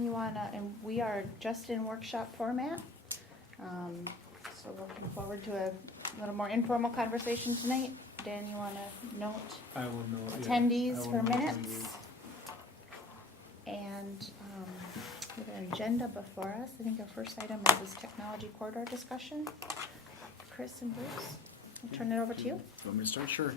Dan, you wanna, and we are just in workshop format. So looking forward to a little more informal conversation tonight. Dan, you wanna note I will note attendees I will for note minutes? attendees. And we have an agenda before us. I think our first item is this technology corridor discussion. Chris and Bruce, I'll turn it over to you. Want me to start? Sure.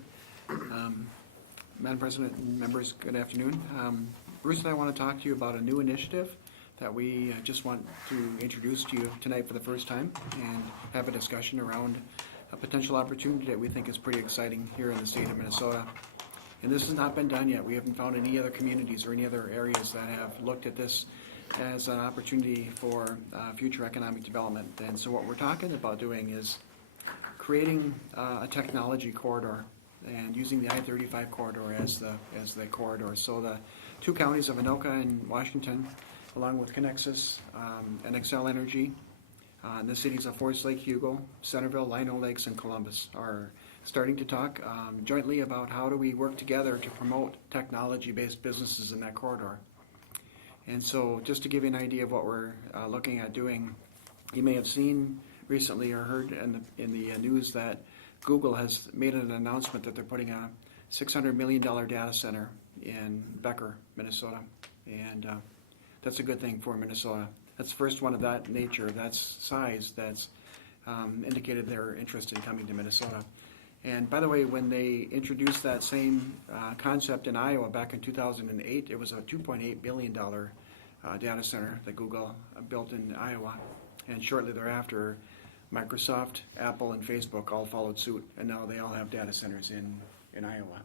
Madam President and members, good afternoon. Bruce and I want to talk to you about a new initiative that we just want to introduce to you tonight for the first time and have a discussion around a potential opportunity that we think is pretty exciting here in the state of Minnesota. And this has not been done yet. We haven't found any other communities or any other areas that have looked at this as an opportunity for future economic development. And so what we're talking about doing is creating a technology corridor and using the I-35 corridor as the corridor. So the two counties of Anoka and Washington, along with Connexus and Xcel Energy, and the cities of Forest Lake, Hugo, Centerville, Lino Lakes, and Columbus are starting to talk jointly about how do we work together to promote technology-based businesses in that corridor. And so just to give you an idea of what we're looking at doing, you may have seen recently or heard in the news that Google has made an announcement that they're putting a $600 million data center in Becker, Minnesota. And that's a good thing for Minnesota. That's the first one of that nature, that size, that's indicated their interest in coming to Minnesota. And by the way, when they introduced that same concept in Iowa back in 2008, it was a $2.8 billion data center that Google built in Iowa. And shortly thereafter, Microsoft, Apple, and Facebook all followed suit, and now they all have data centers in Iowa.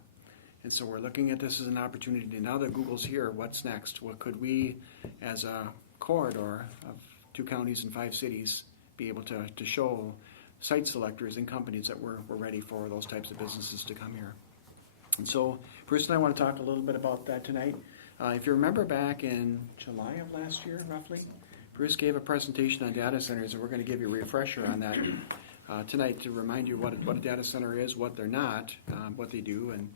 And so we're looking at this as an opportunity. Now that Google's here, what's next? What could we, as a corridor of 2 counties and 5 cities, be able to show site selectors and companies that we're ready for those types of businesses to come here? And so Bruce and I want to talk a little bit about that tonight. If you remember back in July of last year, roughly, Bruce gave a presentation on data centers, and we're going to give you a refresher on that tonight to remind you what a data center is, what they're not, what they do, and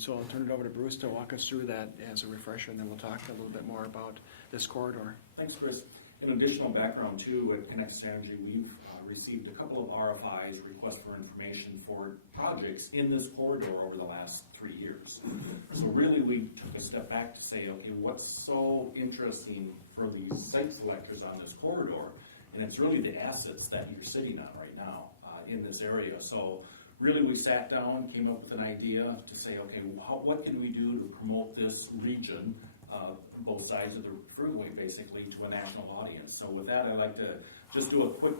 so I'll turn it over to Bruce to walk us through that as a refresher, and then we'll talk a little bit more about this corridor. Thanks, Chris. In additional background, too, at Connexus Energy, we've received a couple of RFIs, requests for information, for projects in this corridor over the last 3 years. So really, we took a step back to say, okay, what's so interesting for these site selectors on this corridor? And it's really the assets that you're sitting on right now in this area. So really, we sat down, came up with an idea to say, okay, what can we do to promote this region, both sides of the freeway, basically, to a national audience? So with that, I'd like to just do a quick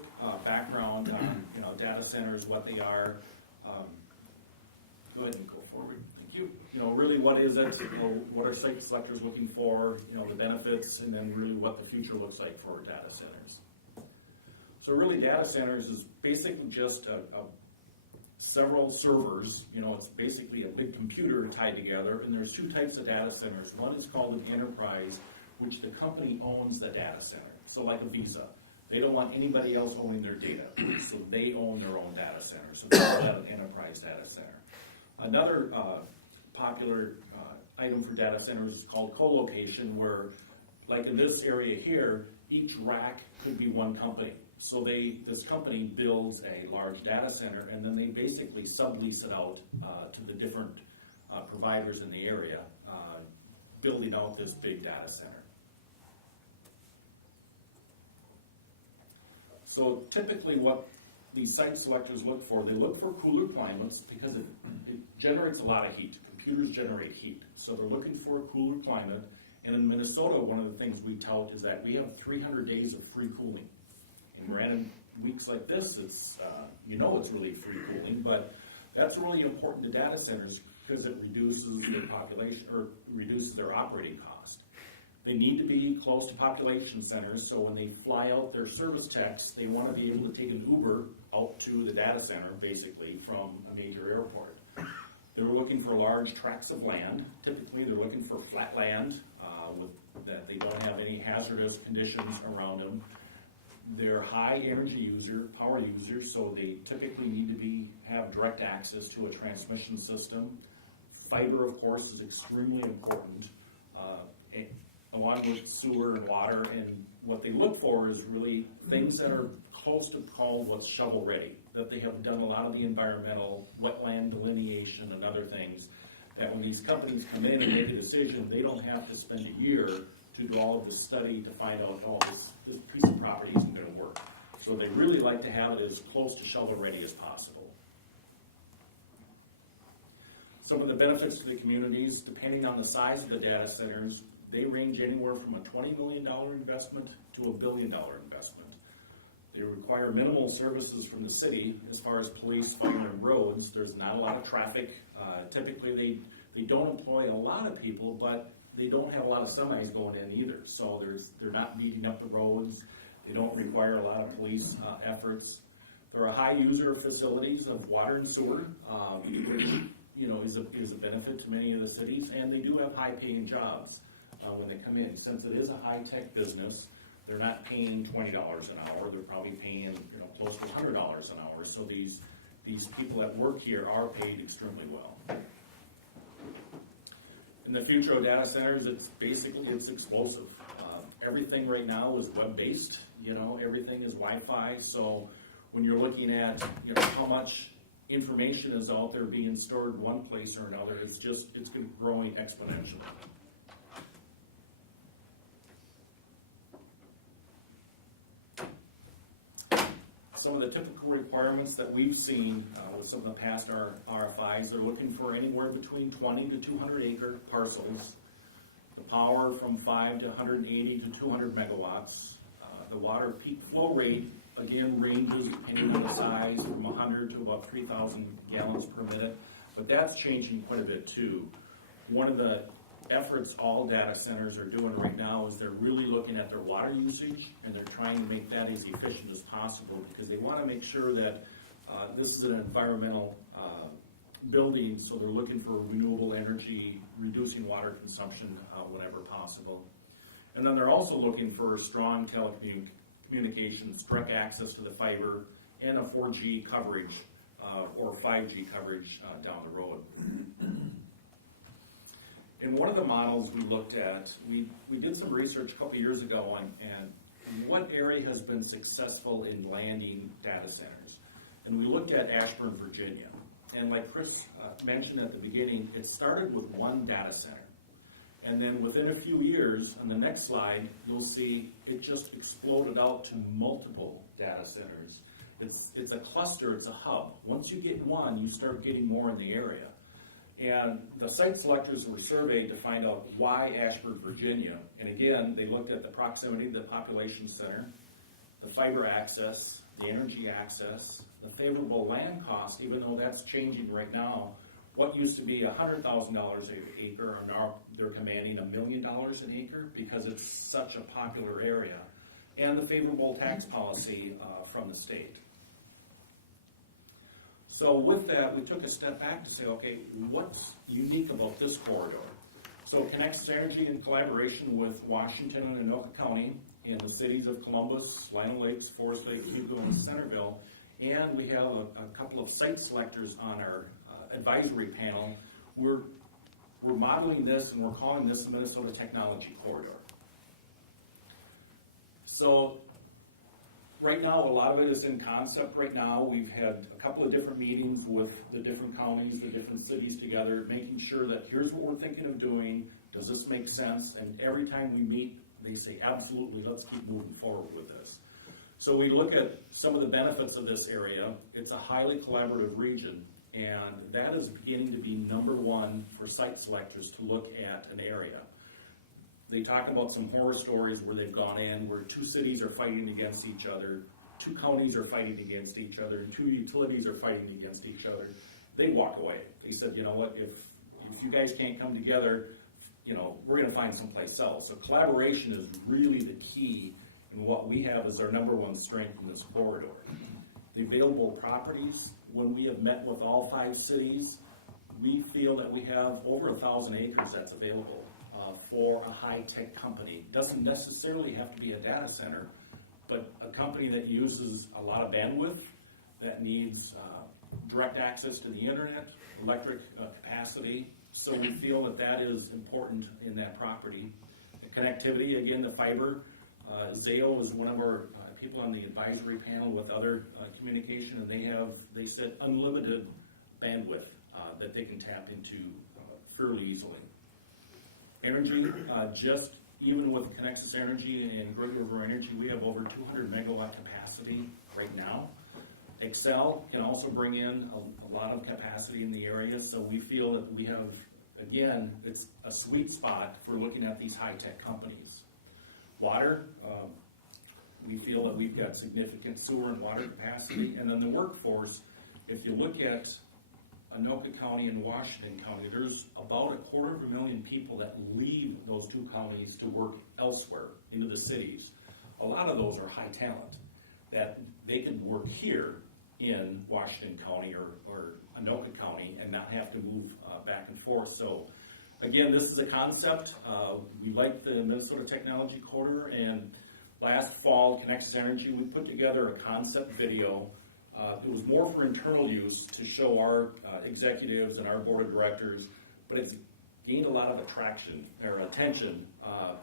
background on, data centers, what they are. Go ahead and go forward. Thank you. Really, what is it? What are site selectors looking for? The benefits, and then really what the future looks like for data centers. So really, data centers is basically just several servers. It's basically a big computer tied together, and there's 2 types of data centers. One is called an enterprise, which the company owns the data center. So like a Visa, they don't want anybody else owning their data, so they own their own data center. So they call that an enterprise data center. Another popular item for data centers is called colocation, where, like in this area here, each rack could be one company. So this company builds a large data center, and then they basically sublease it out to the different providers in the area, building out this big data center. So typically what these site selectors look for, they look for cooler climates because it generates a lot of heat. Computers generate heat. So they're looking for a cooler climate. And in Minnesota, one of the things we tout is that we have 300 days of free cooling. And granted, weeks like this, it's it's really free cooling, but that's really important to data centers because it reduces their population, or reduces their operating cost. They need to be close to population centers, so when they fly out their service techs, they want to be able to take an Uber out to the data center, basically, from a major airport. They're looking for large tracts of land. Typically, they're looking for flat land that they don't have any hazardous conditions around them. They're high energy power users, so they typically need to have direct access to a transmission system. Fiber, of course, is extremely important. along with sewer and water, and what they look for is really things that are close to called what's shovel-ready, that they have done a lot of the environmental, wetland delineation and other things, that when these companies come in and make a decision, they don't have to spend a year to do all of this study to find out, oh, this piece of property isn't gonna work. So they really like to have it as close to shovel-ready as possible. Some of the benefits to the communities, depending on the size of the data centers, they range anywhere from a $20 million investment to $1 billion investment. They require minimal services from the city as far as police, fire, and roads. There's not a lot of traffic. Typically, they don't employ a lot of people, but they don't have a lot of semis going in either. So they're not beating up the roads. They don't require a lot of police efforts. There are high user facilities of water and sewer, which is a benefit to many of the cities, and they do have high-paying jobs when they come in. Since it is a high-tech business, they're not paying $20 an hour. They're probably paying close to $100 an hour. So these people that work here are paid extremely well. In the future of data centers, it's explosive. Everything right now is web-based. Everything is Wi-Fi. So when you're looking at how much information is out there being stored one place or another, it's growing exponentially. Some of the typical requirements that we've seen with some of the past RFIs, they're looking for anywhere between 20 to 200 acre parcels, the power from 5 to 180 to 200 megawatts, the water peak flow rate, again, ranges depending on the size from 100 to about 3,000 gallons per minute, but that's changing quite a bit too. One of the efforts all data centers are doing right now is they're really looking at their water usage, and they're trying to make that as efficient as possible, because they want to make sure that this is an environmental building, so they're looking for renewable energy, reducing water consumption whenever possible. And then they're also looking for strong telecommunications, direct access to the fiber, and a 4G coverage or 5G coverage down the road. In one of the models we looked at, we did some research a couple years ago on what area has been successful in landing data centers. And we looked at Ashburn, Virginia. And like Chris mentioned at the beginning, it started with one data center. And then within a few years, on the next slide, you'll see it just exploded out to multiple data centers. It's a cluster, it's a hub. Once you get one, you start getting more in the area. And the site selectors were surveyed to find out why Ashburn, Virginia. And again, they looked at the proximity to the population center, the fiber access, the energy access, the favorable land cost, even though that's changing right now. What used to be $100,000 an acre are now they're commanding $1 million an acre because it's such a popular area. And the favorable tax policy from the state. So with that, we took a step back to say, okay, what's unique about this corridor? So it connects energy in collaboration with Washington and Anoka County in the cities of Columbus, Lino Lakes, Forest Lake, Hugo, and Centerville. And we have a couple of site selectors on our advisory panel. We're modeling this, and we're calling this the Minnesota Technology Corridor. So right now, a lot of it is in concept right now. We've had a couple of different meetings with the different counties, the different cities together, making sure that here's what we're thinking of doing. Does this make sense? And every time we meet, they say, absolutely, let's keep moving forward with this. So we look at some of the benefits of this area. It's a highly collaborative region, and that is beginning to be number one for site selectors to look at an area. They talk about some horror stories where they've gone in, where two cities are fighting against each other, two counties are fighting against each other, and two utilities are fighting against each other. They walk away. They said, you know what, if you guys can't come together, we're going to find someplace else. So collaboration is really the key, and what we have is our number one strength in this corridor. The available properties, when we have met with all 5 cities, we feel that we have over 1,000 acres that's available for a high-tech company. Doesn't necessarily have to be a data center, but a company that uses a lot of bandwidth, that needs direct access to the internet, electric capacity. So we feel that that is important in that property. It Connectivity, again, the fiber. Zayo is one of our people on the advisory panel with other communication, and they said unlimited bandwidth that they can tap into fairly easily. Energy, just even with Connexus Energy and Great River Energy, we have over 200 megawatt capacity right now. Excel can also bring in a lot of capacity in the area, so we feel that we have, again, it's a sweet spot for looking at these high-tech companies. Water, we feel that we've got significant sewer and water capacity, and then the workforce, if you look at Anoka County and Washington County, there's about 250,000 people that leave those two counties to work elsewhere into the cities. A lot of those are high talent that they can work here in Washington County or Anoka County and not have to move back and forth. So again, this is a concept. We like the Minnesota Technology Corridor, and last fall, Connexus Energy, we put together a concept video. It was more for internal use to show our executives and our board of directors, but it's gained a lot of attention,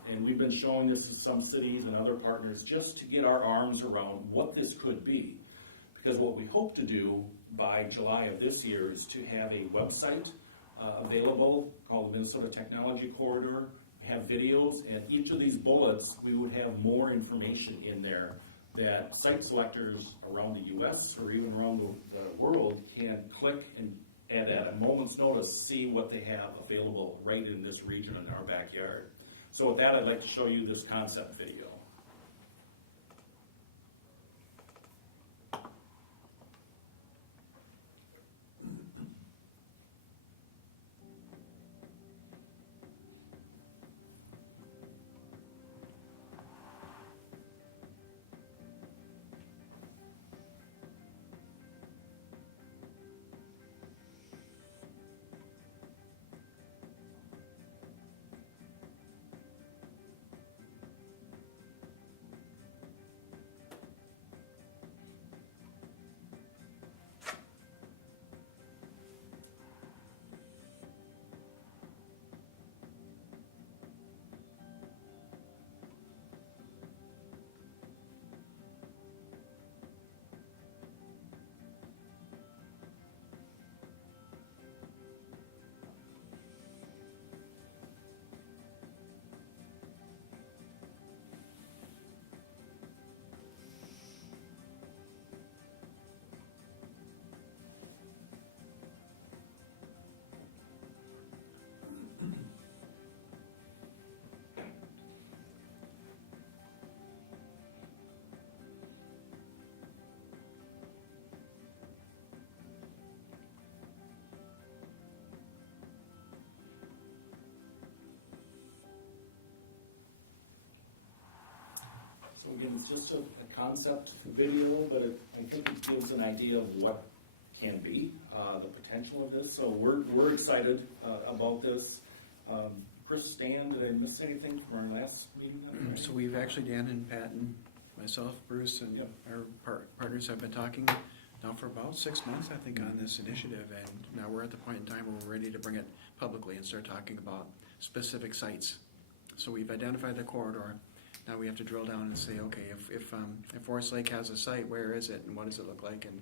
and we've been showing this to some cities and other partners just to get our arms around what this could be. Because what we hope to do by July of this year is to have a website available called the Minnesota Technology Corridor, have videos, and each of these bullets, we would have more information in there that site selectors around the U.S. or even around the world can click and at a moment's notice see what they have available right in this region in our backyard. So with that, I'd like to show you this concept video. So again, it's just a concept video, but I think it gives an idea of what can be, the potential of this. So we're excited about this. Chris, Stan, did I miss anything from our last meeting? So we've actually, Dan and Pat and myself, Bruce, and our partners have been talking now for about 6 months, I think, on this initiative, and now we're at the point in time where we're ready to bring it publicly and start talking about specific sites. So we've identified the corridor. Now we have to drill down and say, okay, if Forest Lake has a site, where is it and what does it look like? And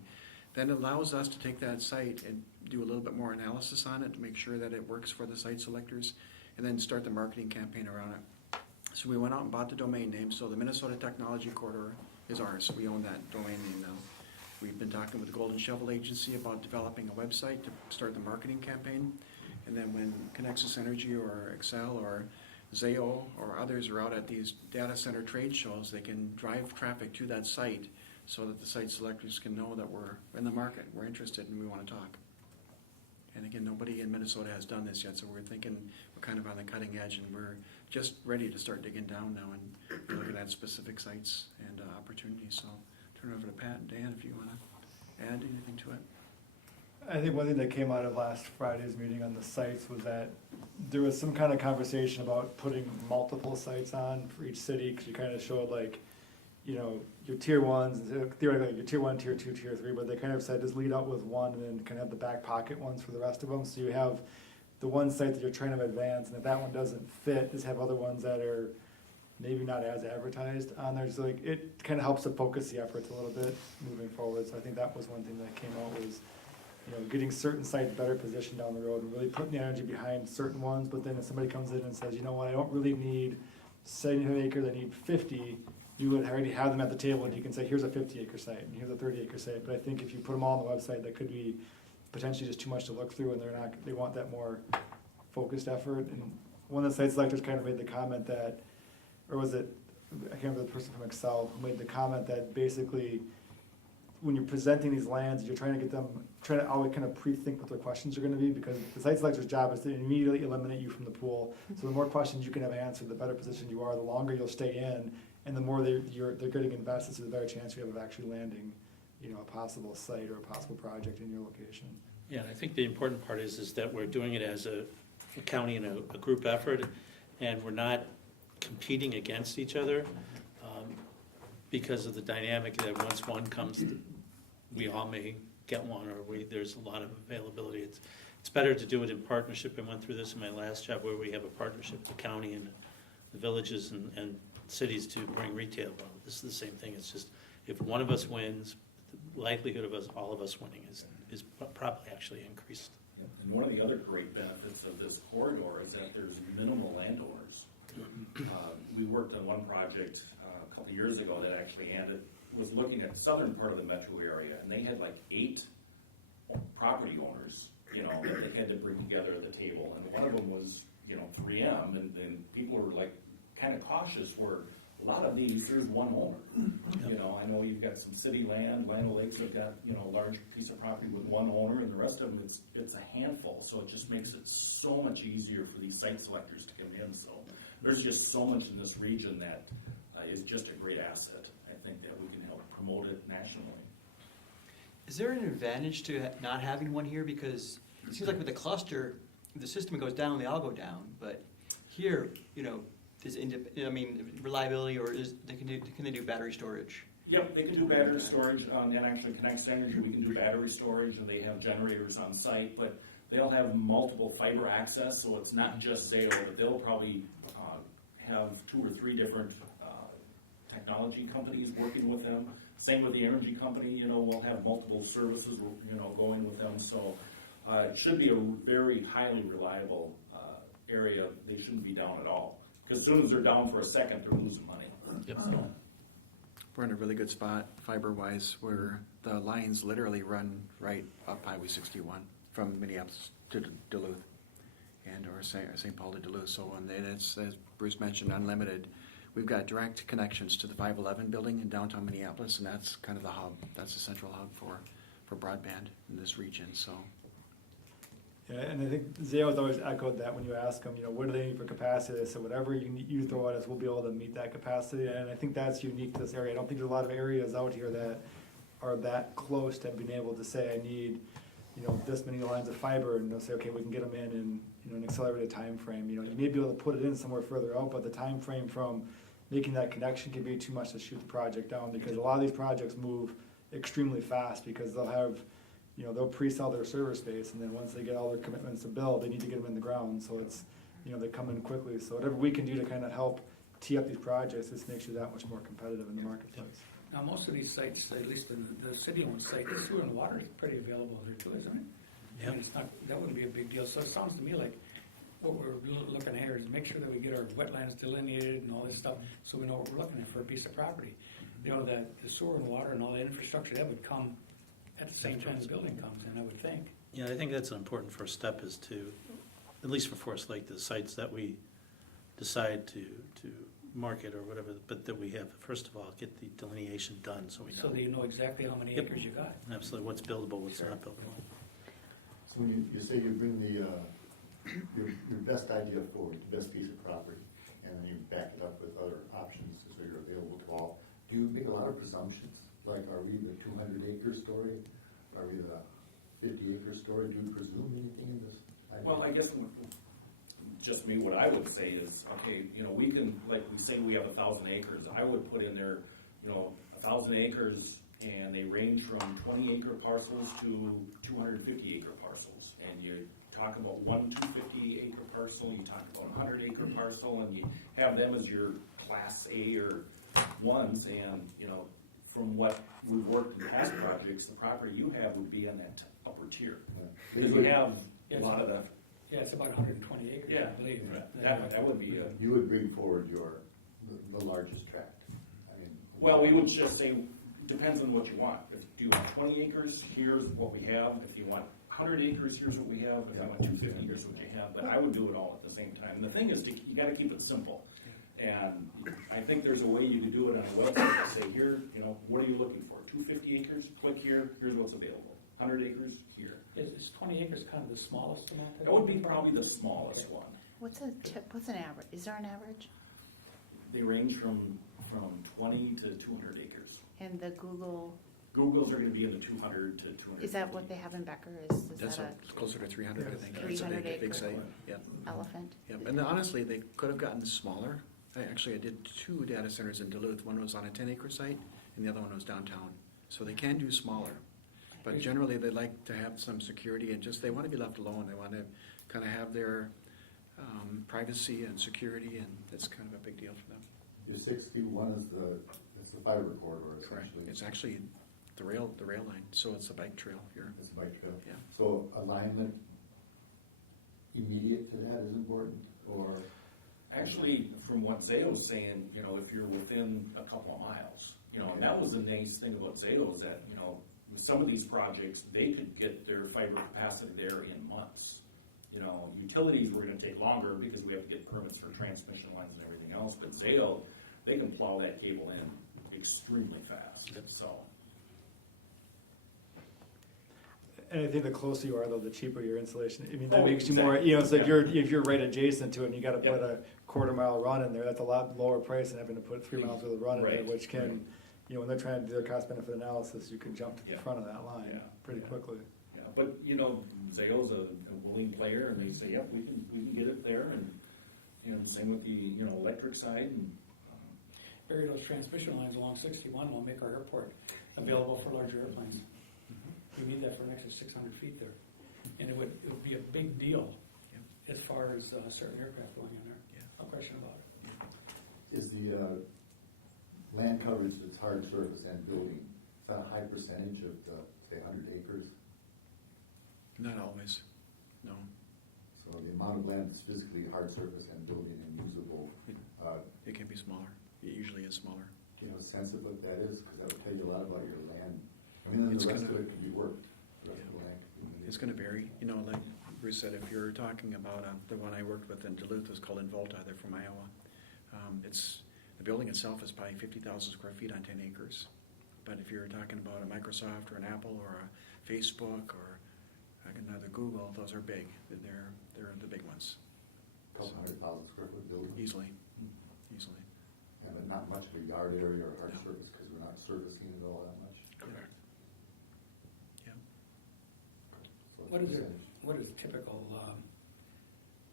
then it allows us to take that site and do a little bit more analysis on it to make sure that it works for the site selectors, and then start the marketing campaign around it. So we went out and bought the domain name. So the Minnesota Technology Corridor is ours. We own that domain name now. We've been talking with the Golden Shovel Agency about developing a website to start the marketing campaign. And then when Connexus Energy or Excel or Zayo or others are out at these data center trade shows, they can drive traffic to that site so that the site selectors can know that we're in the market, we're interested, and we want to talk. And again, nobody in Minnesota has done this yet, so we're thinking we're kind of on the cutting edge, and we're just ready to start digging down now and looking at specific sites and opportunities. So turn it over to Pat and Dan if you want to add anything to it. I think one thing that came out of last Friday's meeting on the sites was that there was some kind of conversation about putting multiple sites on for each city, because you kind of showed, like, you know, your tier ones, theoretically your tier 1, tier 2, tier 3, but they kind of said just lead out with one and then kind of have the back pocket ones for the rest of them. So you have the one site that you're trying to advance, and if that one doesn't fit, just have other ones that are maybe not as advertised on there. So like, it kind of helps to focus the efforts a little bit moving forward. So I think that was one thing that came out was, getting certain sites better positioned down the road and really putting the energy behind certain ones. But then if somebody comes in and says, you know what, I don't really need 75 acres, I need 50, you would already have them at the table and you can say, here's a 50-acre site and here's a 30-acre site. But I think if you put them all on the website, that could be potentially just too much to look through, and they want that more focused effort. And one of the site selectors kind of made the comment that, or was it, I can't remember the person from Excel who made the comment that basically when you're presenting these lands, you're trying to always kind of pre-think what their questions are gonna be, because the site selector's job is to immediately eliminate you from the pool. So the more questions you can have answered, the better position you are, the longer you'll stay in, and the more they're getting invested, so the better chance you have of actually landing, a possible site or a possible project in your location. Yeah, and I think the important part is that we're doing it as a county and a group effort, and we're not competing against each other because of the dynamic that once one comes, we all may get one, or there's a lot of availability. It's better to do it in partnership. I went through this in my last job where we have a partnership with the county and the villages and cities to bring retail. Well, this is the same thing. It's just if one of us wins, the likelihood of all of us winning is probably actually increased. And one of the other great benefits of this corridor is that there's minimal landowners. We worked on one project a couple of years ago that actually was looking at the southern part of the metro area, and they had like 8 property owners, that they had to bring together at the table, and one of them was, 3M, and people were like kind of cautious where a lot of these, there's one owner. I know you've got some city land, Land O'Lakes have got, a large piece of property with one owner, and the rest of them, it's a handful, so it just makes it so much easier for these site selectors to come in. So there's just so much in this region that is just a great asset. I think that we can help promote it nationally. Is there an advantage to not having one here? Because it seems like with the cluster, if the system goes down, they all go down. But here, reliability, or can they do battery storage? Yep, they can do battery storage, and actually Connect Energy, we can do battery storage, and they have generators on site, but they'll have multiple fiber access, so it's not just Zayo, but they'll probably have 2 or 3 different technology companies working with them. Same with the energy company, we'll have multiple services, going with them, so it should be a very highly reliable area. They shouldn't be down at all, because as soon as they're down for a second, they're losing money. Yep. So, We're in a really good spot, fiber-wise, where the lines literally run right up Highway 61 from Minneapolis to Duluth, or St. Paul to Duluth. So, and it's, as Bruce mentioned, unlimited. We've got direct connections to the 511 building in downtown Minneapolis, and that's kind of the hub. That's the central hub for broadband in this region. So, Yeah, and I think Zayo has always echoed that when you ask them, what do they need for capacity? They said, whatever you throw at us, we'll be able to meet that capacity. And I think that's unique to this area. I don't think there's a lot of areas out here that are that close to being able to say, I need, this many lines of fiber, and they'll say, okay, we can get them in an accelerated time frame. You may be able to put it in somewhere further out, but the time frame from making that connection can be too much to shoot the project down, because a lot of these projects move extremely fast, because they'll have, they'll pre-sell their server space, and then once they get all their commitments to build, they need to get them in the ground. So it's, they come in quickly. So whatever we can do to kind of help tee up these projects, this makes you that much more competitive in the marketplace. Now, most of these sites, at least in the city-owned site, the sewer and water is pretty available there too, isn't it? Yep. I mean, that wouldn't be a big deal. So it sounds to me like what we're looking at here is make sure that we get our wetlands delineated and all this stuff, so we know what we're looking at for a piece of property. That the sewer and water and all the infrastructure, that would come at the same time the building comes in, I would think. Yeah, I think that's an important first step, is to, at least for Forest Lake, the sites that we decide to market or whatever, but that we have, first of all, get the delineation done so we know. So that you know exactly how many Yep. acres you got. Absolutely, what's buildable, what's Sure. not buildable. So when you say you bring your best idea forward, the best piece of property, and then you back it up with other options so you're available to all, do you make a lot of presumptions? Like, are we the 200-acre story? Are we the 50-acre story? Do you presume anything in this idea? Well, I guess just me, what I would say is, okay, we can, like we say we have 1,000 acres. I would put in there, 1,000 acres, and they range from 20-acre parcels to 250-acre parcels. And you talk about one 250-acre parcel, you talk about a 100-acre parcel, and you have them as your class A or ones, and, you know, from what we've worked in past projects, the property you have would be in that upper tier. Because you have a lot of the, Yeah, it's about 120 acres, yeah, I believe. that would be a, You would bring forward the largest tract. I mean. well, we would just say, depends on what you want. If you want 20 acres, here's what we have. If you want 100 acres, here's what we have. If you want 250, here's what you have. But I would do it all at the same time. And the thing is, you gotta keep it simple. And I think there's a way you could do it on a website to say, here, you know, what are you looking for? 250 acres? Click here, here's what's available. 100 acres? Here. Is 20 acres kind of the smallest amount? That would be probably the smallest one. What's an average? Is there an average? They range from 20 to 200 acres. And the Google, Google's are gonna be in the 200 to 250. is that what they have in Becker? Is That's that closer to 300, I think. 300 It's a big acre. site, yeah. a elephant? Yep, and honestly, they could have gotten smaller. I did 2 data centers in Duluth. One was on a 10-acre site, and the other one was downtown. So they can do smaller. But generally, they like to have some security and just, they want to be left alone. They want to kind of have their privacy and security, and that's kind of a big deal for them. Your 6 feet one is it's the fiber corridor Correct. essentially. It's actually the rail line, so it's a bike trail here. It's a bike trail. Yeah. So alignment immediate to that is important, or? Actually, from what Zayo's saying, you know, if you're within a couple of miles, you know, and that was the nice thing about Zayo is that, you know, with some of these projects, they could get their fiber capacity there in months. You know, utilities were gonna take longer because we have to get permits for transmission lines and everything else, but Zayo, they can plow that cable in extremely fast, so. And I think the closer you are, though, the cheaper your installation. I mean, that Oh, makes you more, exactly. you know, it's like Yeah. if you're right adjacent to it and you gotta put Yeah. a quarter-mile run in there, that's a lot lower price than having to put 3 miles worth of run in there, Right. which can, you know, when they're trying to do their cost-benefit analysis, you can jump to the Yeah. front of that line Yeah. pretty Yeah. quickly. Yeah, but, you know, Zayo's a willing player, and they say, yep, we can get it there, and same with the, you know, electric side, and, Bury those transmission lines along 61 will make our airport available for larger airplanes. We need that for an extra 600 feet there. And it would be a big deal as far as certain aircraft going in there. Yeah. No question about it. Is the land coverage that's hard surface and building, is that a high percentage of the, say, 100 acres? Not always, no. So the amount of land that's physically hard surface and building and usable, It can be smaller. It usually is smaller. do you have a sense of what that is? Because that would tell you a lot about your land. I mean, then It's the rest gonna- of it can be worked. The rest of the land can be. It's gonna vary, you know, like Bruce said, if you're talking about, the one I worked with in Duluth was called Involta, they're from Iowa. The building itself is probably 50,000 square feet on 10 acres. But if you're talking about a Microsoft or an Apple or a Facebook or another Google, those are big. They're the big ones, Couple 100,000 square foot building. easily. Yeah, but not much of a yard area or hard No. surface because we're not servicing it all that much. Correct. Yeah. So What is it? percentage. What is typical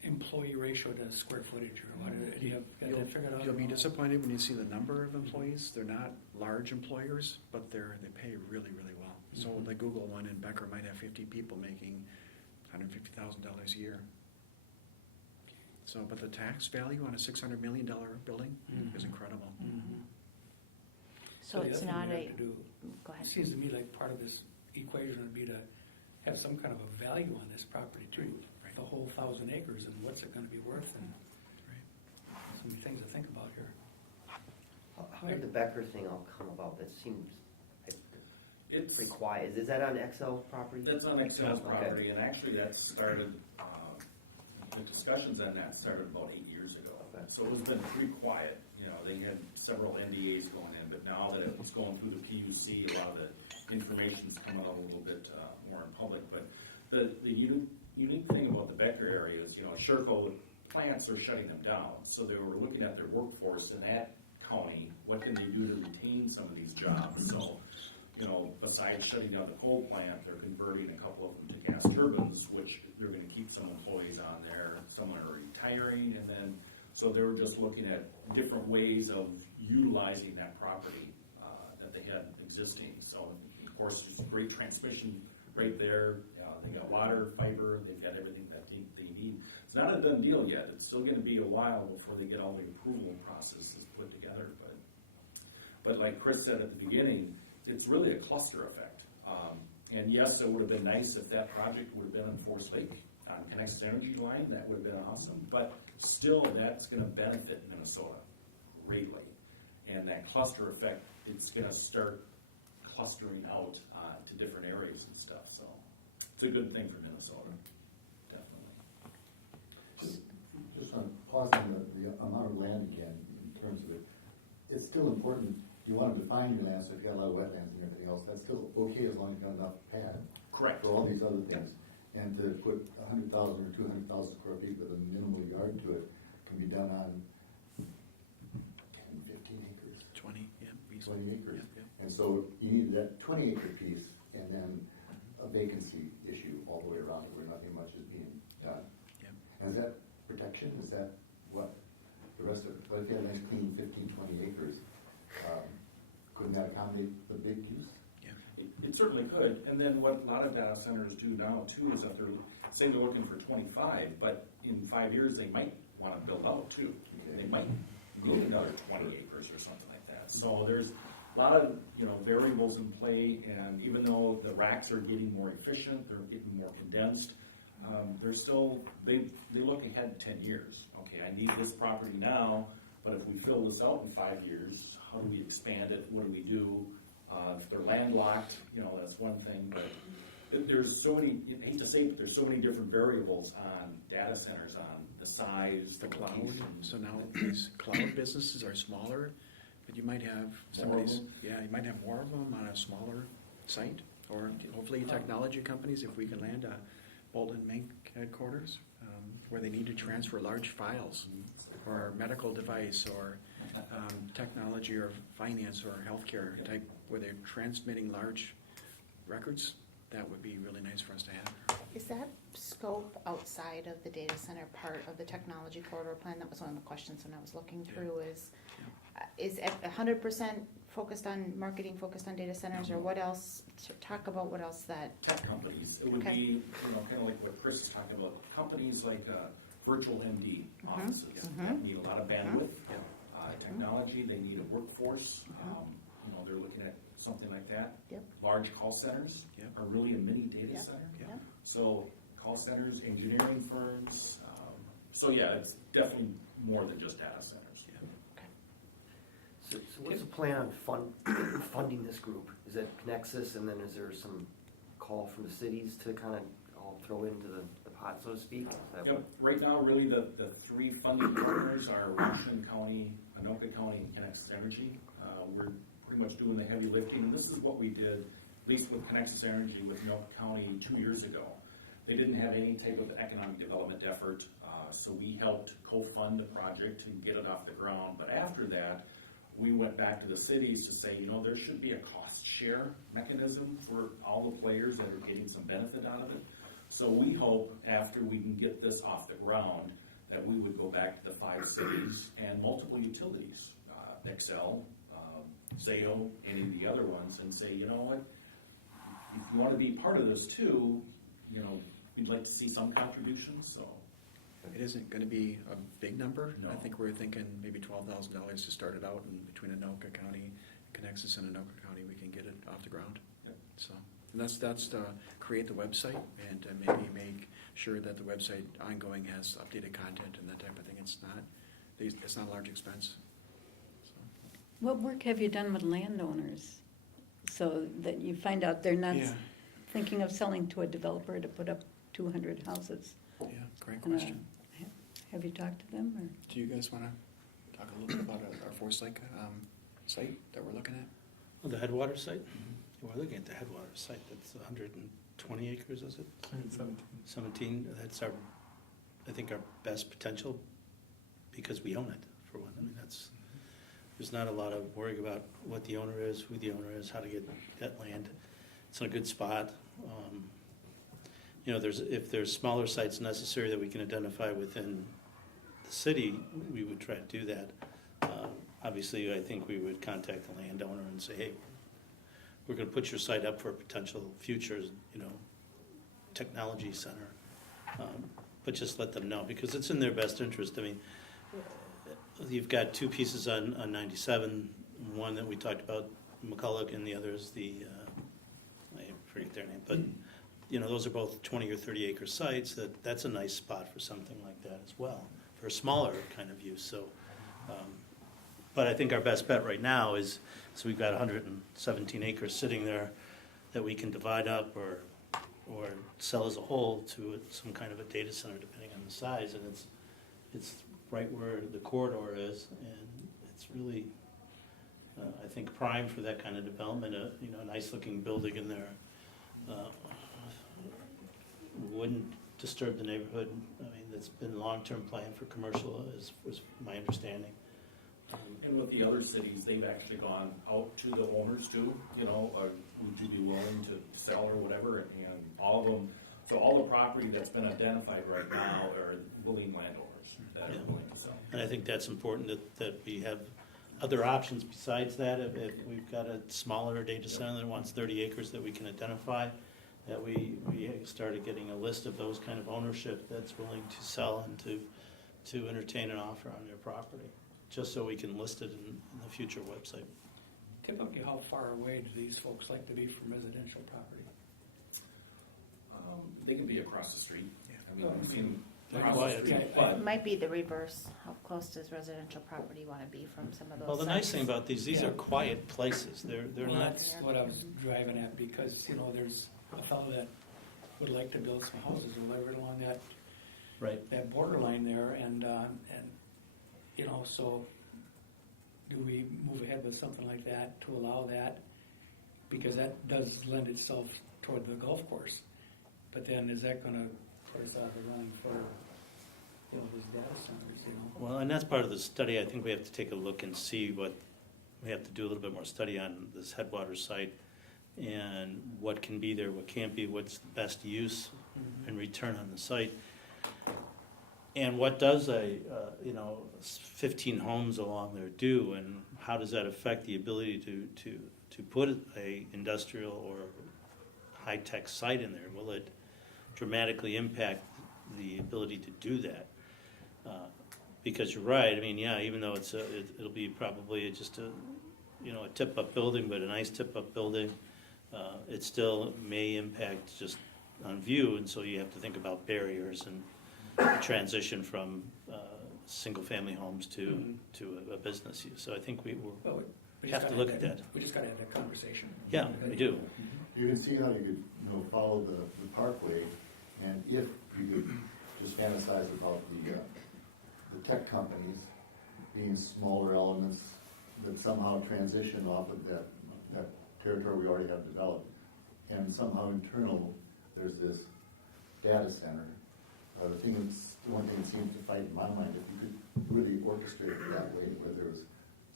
employee ratio to square footage, or what, do you have got that figured out? You'll be disappointed when you see the number of employees. They're not large employers, but they pay really, really well. So Mhm. the Google one in Becker might have 50 people making $150,000 a year. So, but the tax value on a $600 million building is Mhm. incredible. Mhm. So the it's other thing not we a, have to do, go it ahead. seems to me like part of this equation would be to have some kind of a value on this property too. Right. The whole 1,000 acres and what's it gonna be worth, and Right. so many things to think about here. How did the Becker thing all come about? That seems it's, pretty quiet. Is that on Excel property? that's on Excel's Okay. property, and actually that started, the discussions on that started about 8 years ago. Okay. So it's been pretty quiet, you know, they had several NDAs going in, but now that it's going through the PUC, a lot of the information's coming out a little bit more in public. But the unique thing about the Becker area is, you know, Sherco plants are shutting them down, so they were looking at their workforce in that county, what can they do to retain some of these jobs? So, you know, besides shutting down the coal plant, they're converting a couple of them to gas turbines, which they're gonna keep some employees on there, some are retiring, and then, so they were just looking at different ways of utilizing that property that they had existing. So, of course, there's great transmission right there, they got water, fiber, they've got everything that they need. It's not a done deal yet. It's still gonna be a while before they get all the approval processes put together, but like Chris said at the beginning, it's really a cluster effect. And yes, it would have been nice if that project would have been on Forest Lake, on Connecticut Energy line, that would have been awesome, but still, that's gonna benefit Minnesota greatly. And that cluster effect, it's gonna start clustering out to different areas and stuff, so it's a good thing for Minnesota, definitely. Just on pausing the amount of land again, in terms of it, it's still important, you want to define your land, so if you've got a lot of wetlands and everything else, that's still okay as long as you've got enough pad. Correct. For all these other things. And to put 100,000 or 200,000 square feet with a minimal yard to it can be done on 10, 15 acres. 20, yeah. 20 acres. Yeah, yeah. And so you need that 20 acre piece and then a vacancy issue all the way around it where nothing much is being done. Yeah. And is that protection? Is that what the rest of it? But if you have a nice clean 15, 20 acres, couldn't that accommodate the big piece? It certainly could, and then what a lot of data centers do now too is that they're, say they're looking for 25, but in 5 years, they might want to build out too. They might need another 20 acres or something like that. So there's a lot of, variables in play, and even though the racks are getting more efficient, they're getting more condensed, they're still, they look ahead 10 years. Okay, I need this property now, but if we fill this out in 5 years, how do we expand it? What do we do? If they're landlocked, that's one thing, but there's so many, I hate to say it, but there's so many different variables on data centers, on the size, The cloud, location. so now these cloud businesses are smaller, but you might have some of More of these, them? yeah, you might have more of them on a smaller site, or hopefully technology companies, if we can land a Bolton Mink headquarters, where they need to transfer large files, or medical device, or technology, or finance, or healthcare type, where they're transmitting large records, that would be really nice for us to have. Is that scope outside of the data center part of the technology corridor plan? That was one of the questions when I was looking through is it 100% focused on marketing, focused on data centers, or what else? Talk about what else that. Tech companies, it would Okay. be, kind of like what Chris is talking about, companies like virtual MD offices that need a lot of bandwidth. Technology, they need a workforce, they're looking at something like that. Yep. Large call centers Yep. are really a mini data Yep. center. Yeah. Yep. So call centers, engineering firms, so yeah, it's definitely more than just data centers. So what's the plan on funding this group? Is it Connexus, and then is there some call from the cities to kind of all throw into the pot, so to speak? Is that Yep, right now, really, the three funding partners are Washington County, Anoka County, and Connexus Energy. We're pretty much doing the heavy lifting, and this is what we did, at least with Connexus Energy with Anoka County 2 years ago. They didn't have any type of economic development effort, so we helped co-fund the project and get it off the ground. But after that, we went back to the cities to say, there should be a cost share mechanism for all the players that are getting some benefit out of it. So we hope after we can get this off the ground that we would go back to the 5 cities and multiple utilities, Excel, Zayo, any of the other ones, and say, you know what, if you want to be part of this too, we'd like to see some contributions, so. It isn't gonna be a big number. No. I think we're thinking maybe $12,000 to start it out, and between Anoka County, Connexus, and Anoka County, we can get it off the ground. Yep. So, and that's to create the website, and maybe make sure that the website ongoing has updated content and that type of thing. It's not a large expense. So, What work have you done with landowners so that you find out they're not Yeah. thinking of selling to a developer to put up 200 houses? yeah, great And, question. Have you talked to them, or? Do you guys wanna talk a little bit about our Forest Lake site that we're looking at? Well, the Headwater site? We're looking at the Headwater site, that's 120 acres, is it? 17, that's our, I think our best potential, because we own it, for one. I mean, there's not a lot of worry about what the owner is, who the owner is, how to get that land. It's in a good spot. If there's smaller sites necessary that we can identify within the city, we would try to do that. Obviously, I think we would contact the landowner and say, hey, we're gonna put your site up for a potential future, technology center. but just let them know, because it's in their best interest. I mean, you've got two pieces on 97, one that we talked about, McCulloch, and the other is the, I forget their name, but, those are both 20 or 30 acre sites. That's a nice spot for something like that as well, for a smaller kind of use. So, but I think our best bet right now is, so we've got 117 acres sitting there that we can divide up or sell as a whole to some kind of a data center, depending on the size, and it's right where the corridor is, and it's really, I think, prime for that kind of development. A nice looking building in there wouldn't disturb the neighborhood. I mean, that's been long-term plan for commercial, was my understanding. And with the other cities, they've actually gone out to the owners too, would you be willing to sell or whatever, and all of them, so all the property that's been identified right now are willing landowners that are willing to sell. And I think that's important that we have other options besides that. If we've got a smaller data center that wants 30 acres that we can identify, that we started getting a list of those kind of ownership that's willing to sell and to entertain an offer on their property, just so we can list it in the future website. Typically, how far away do these folks like to be from residential property? They can be across the street. I mean, I've seen They're across quiet. the street, It but might be the reverse. How close does residential property want to be from some of those Well, the nice thing sites? about these Yeah. are quiet places. They're Well, not, that's what I was driving at, because, there's a fellow that would like to build some houses right along right. that borderline there, and so do we move ahead with something like that to allow that? Because that does lend itself toward the golf course, but then is that gonna put us out of the running for, these data centers, Well, and that's part of the study. I think we have to take a look and see we have to do a little bit more study on this Headwaters site and what can be there, what can't be, what's the best use and return on the site. And what does 15 homes along there do, and how does that affect the ability to put a industrial or high-tech site in there? Will it dramatically impact the ability to do that? Because you're right, I mean, yeah, even though it'll be probably just a tip-up building, but a nice tip-up building, it still may impact just on view, and so you have to think about barriers and transition from single-family homes to a business use. So I think we we have to look at that. We just gotta have that conversation. Yeah, we do. You can see how you could, follow the parkway, and if you could just fantasize about the tech companies being smaller elements that somehow transition off of that territory we already have developed, and somehow internal, there's this data center. The one thing that seems to fight in my mind, if you could really orchestrate it that way, where there's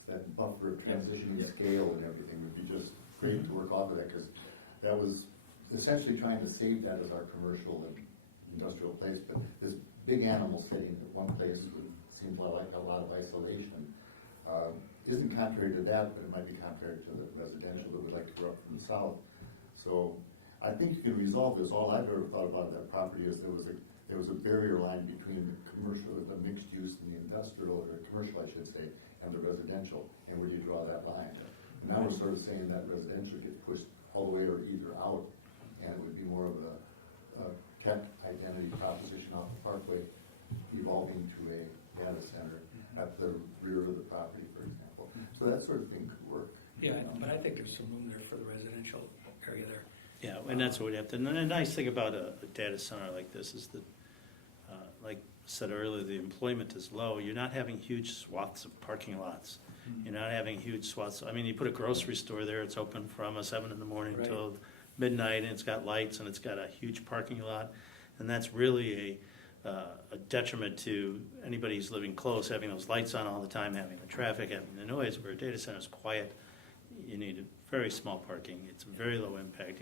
that buffer of transitioning scale and everything, would be just great to work off of that, because that was essentially trying to save that as our commercial and industrial place, but this big animal sitting at one place would seem like a lot of isolation. Isn't contrary to that, but it might be contrary to the residential that would like to grow up from the south. So I think you can resolve this. All I've ever thought about that property is there was a barrier line between the commercial, the mixed use, and the industrial, or commercial, I should say, and the residential. And where do you draw that line? And now we're sort of saying that residential gets pushed all the way or either out, and it would be more of a tech identity proposition off the parkway, evolving to a data center at the rear of the property, for example. So that sort of thing could work. Yeah, I know, but I think there's some room there for the residential area there. Yeah, and that's what we'd have to, and the nice thing about a data center like this is that, like I said earlier, the employment is low. You're not having huge swaths of parking lots. You're not having huge swaths. I mean, you put a grocery store there, it's open from 7 in the morning Right. till midnight, and it's got lights, and it's got a huge parking lot. And that's really a detriment to anybody who's living close, having those lights on all the time, having the traffic, having the noise. Where a data center is quiet, you need a very small parking. It's very low impact.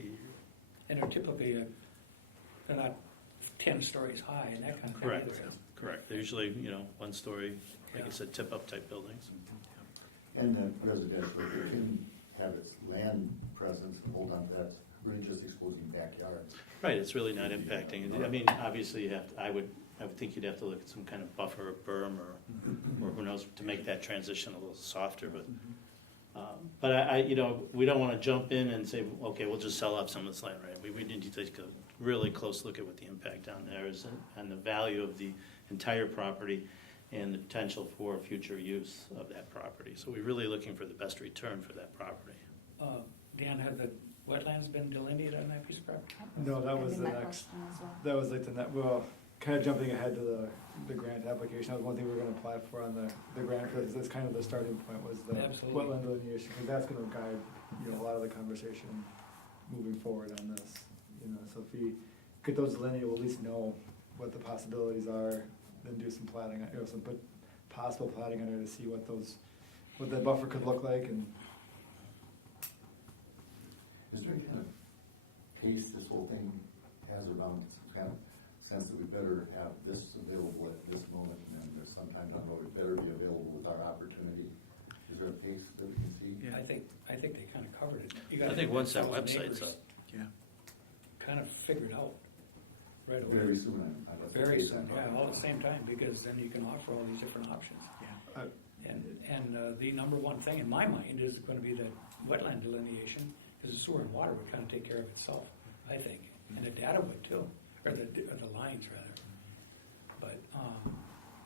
And they're typically, they're not 10 stories high and that kind of thing. Correct, either. correct. They're usually, 1 story, like I Yeah. said, tip-up type buildings. And then residential, if it can have its land presence and hold on to that, really just exposing backyards. Right, it's really not impacting. I mean, obviously, I would I would think you'd have to look at some kind of buffer or berm or who knows, to make that transition a little softer, but I, you know, we don't wanna jump in and say, okay, we'll just sell off some of this land, right? We need to take a really close look at what the impact down there is and the value of the entire property and the potential for future use of that property. So we're really looking for the best return for that property. Dan, have the wetlands been delineated on that piece of property? No, that was That'd be the my next, question as well. that was like well, kind of jumping ahead to the grant application, that was one thing we were gonna apply for on the grant, because that's kind of the starting point was the Absolutely. wetland delineation, because that's gonna guide, you know, a lot of the conversation moving forward on this, you know, so if we get those delineated, we'll at least know what the possibilities are, then do some plating, you know, some possible plating on there to see what the buffer could look like, and Is there any kind of pace this whole thing has around, some kind of sense that we better have this available at this moment, and then there's sometime down the road, it better be available with our opportunity? Is there a pace that we can see? Yeah, I think they kind of covered it. You I gotta think once that 1,000 website's acres up. Yeah. Kind of figured out right away. Very soon, I guess. Very soon, yeah, all at the same time, because then you can offer all these different options. Yeah. And the number one thing in my mind is gonna be the wetland delineation, because the sewer and water would kind of take care of itself, I think, and the data would too, or the lines rather. But,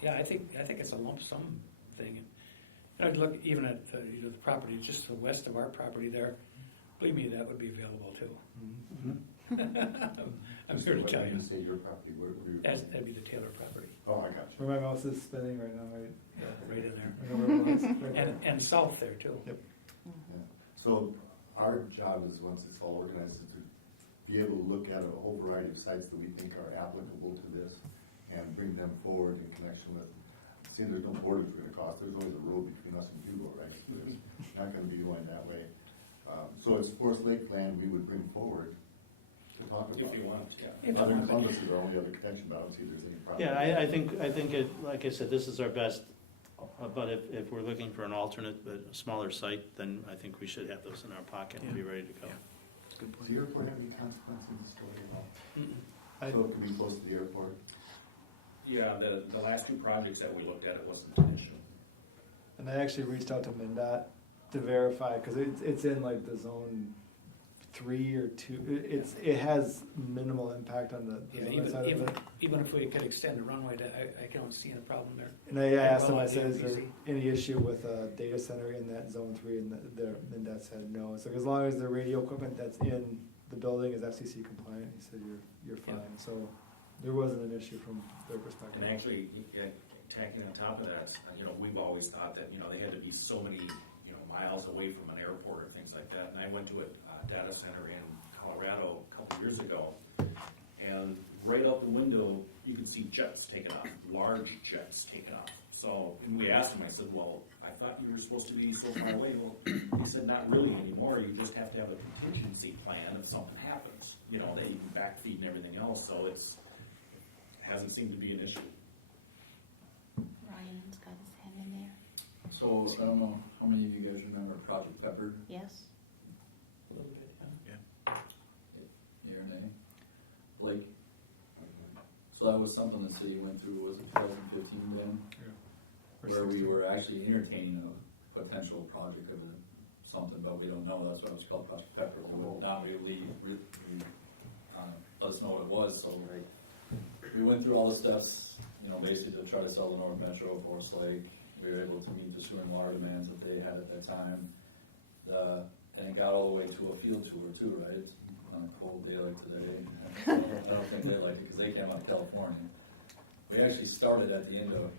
yeah, I think it's a lump sum thing. You know, look even at the property just to the west of our property there, believe me, that would be available too. I'm here to tell you. You say your property, where you? That'd be the Taylor property, Oh, I got you. where my mouse is spinning right now, right? right in there. I know where it was, right there. And south there too. Yep. Yeah. So our job is, once it's all organized, is to be able to look at a whole variety of sites that we think are applicable to this and bring them forward in connection with, see, there's no borders we're gonna cross, there's always a road between us and Hugo, right? It's not gonna be going that way. So it's Forest Lake land we would bring forward to talk about. If you want, yeah. Other than Columbus is our only other contention, but I don't see if there's any problem. Yeah, I think it, like I said, this is our best, but if we're looking for an alternate, but a smaller site, then I think we should have those in our pocket and be ready to go. Yeah. That's a good Does point. the airport have any consequences in this story at all? I- So it can be close to the airport? Yeah, the last two projects that we looked at, it wasn't an issue. And I actually reached out to MnDOT to verify, because it's in like the zone 3 or 2, it has minimal impact on the Yeah, zone side of it. even if we could extend the runway, I don't see a problem there. And I asked them, I Well, said, is there easy. any issue with a data center in that zone 3, and MnDOT said no. So as long as the radio equipment that's in the building is FCC compliant, he said you're fine. So there wasn't an issue from their perspective. And actually, tacking on top of that, you know, we've always thought that, you know, they had to be so many, you know, miles away from an airport or things like that. And I went to a data center in Colorado a couple years ago, and right out the window, you could see jets taking off, large jets taking off. So, and we asked him, I said, well, I thought you were supposed to be so far away. Well, he said, not really anymore. You just have to have a contingency plan if something happens, you know, that you can backfeed and everything else. So it hasn't seemed to be an issue. Ryan's got his hand in there. So, I don't know, how many of you guys remember Project Pepper, Yes? A little bit, yeah. yea or nay? Blake? So that was something the city went through, was it 2015 then? Or Where we 16. were actually entertaining a potential project of something, but we don't know, that's why it was called Project Pepper. They would not really let us know what it was, so we went through all the steps, you know, basically to try to sell the North Metro, Forest Lake. We were able to meet the sewer and water demands that they had at that time. And it got all the way to a field tour too, right? On a cold day like today. I don't think they liked it because they came out of California. We actually started at the end of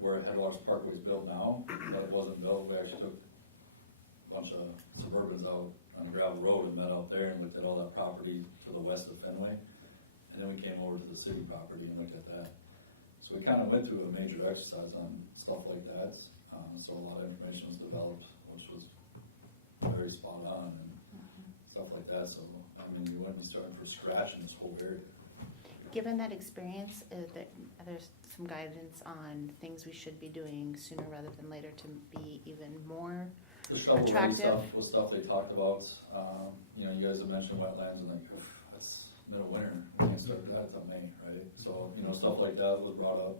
where Headwaters Parkway is built now, but it wasn't built. We actually took a bunch of Suburbans out on a gravel road and met out there and looked at all that property to the west of Fenway. And then we came over to the city property and looked at that. So we kind of went through a major exercise on stuff like that. So a lot of information was developed, which was very spot on and stuff like that. So, I mean, you wouldn't be starting from scratch in this whole area. Given that experience, there's some guidance on things we should be doing sooner rather than later to be even more The shovel-ready attractive. stuff was stuff they talked about. You know, you guys have mentioned wetlands and like, that's middle of winter, we can't start that until May, right? So, you know, stuff like that was brought up.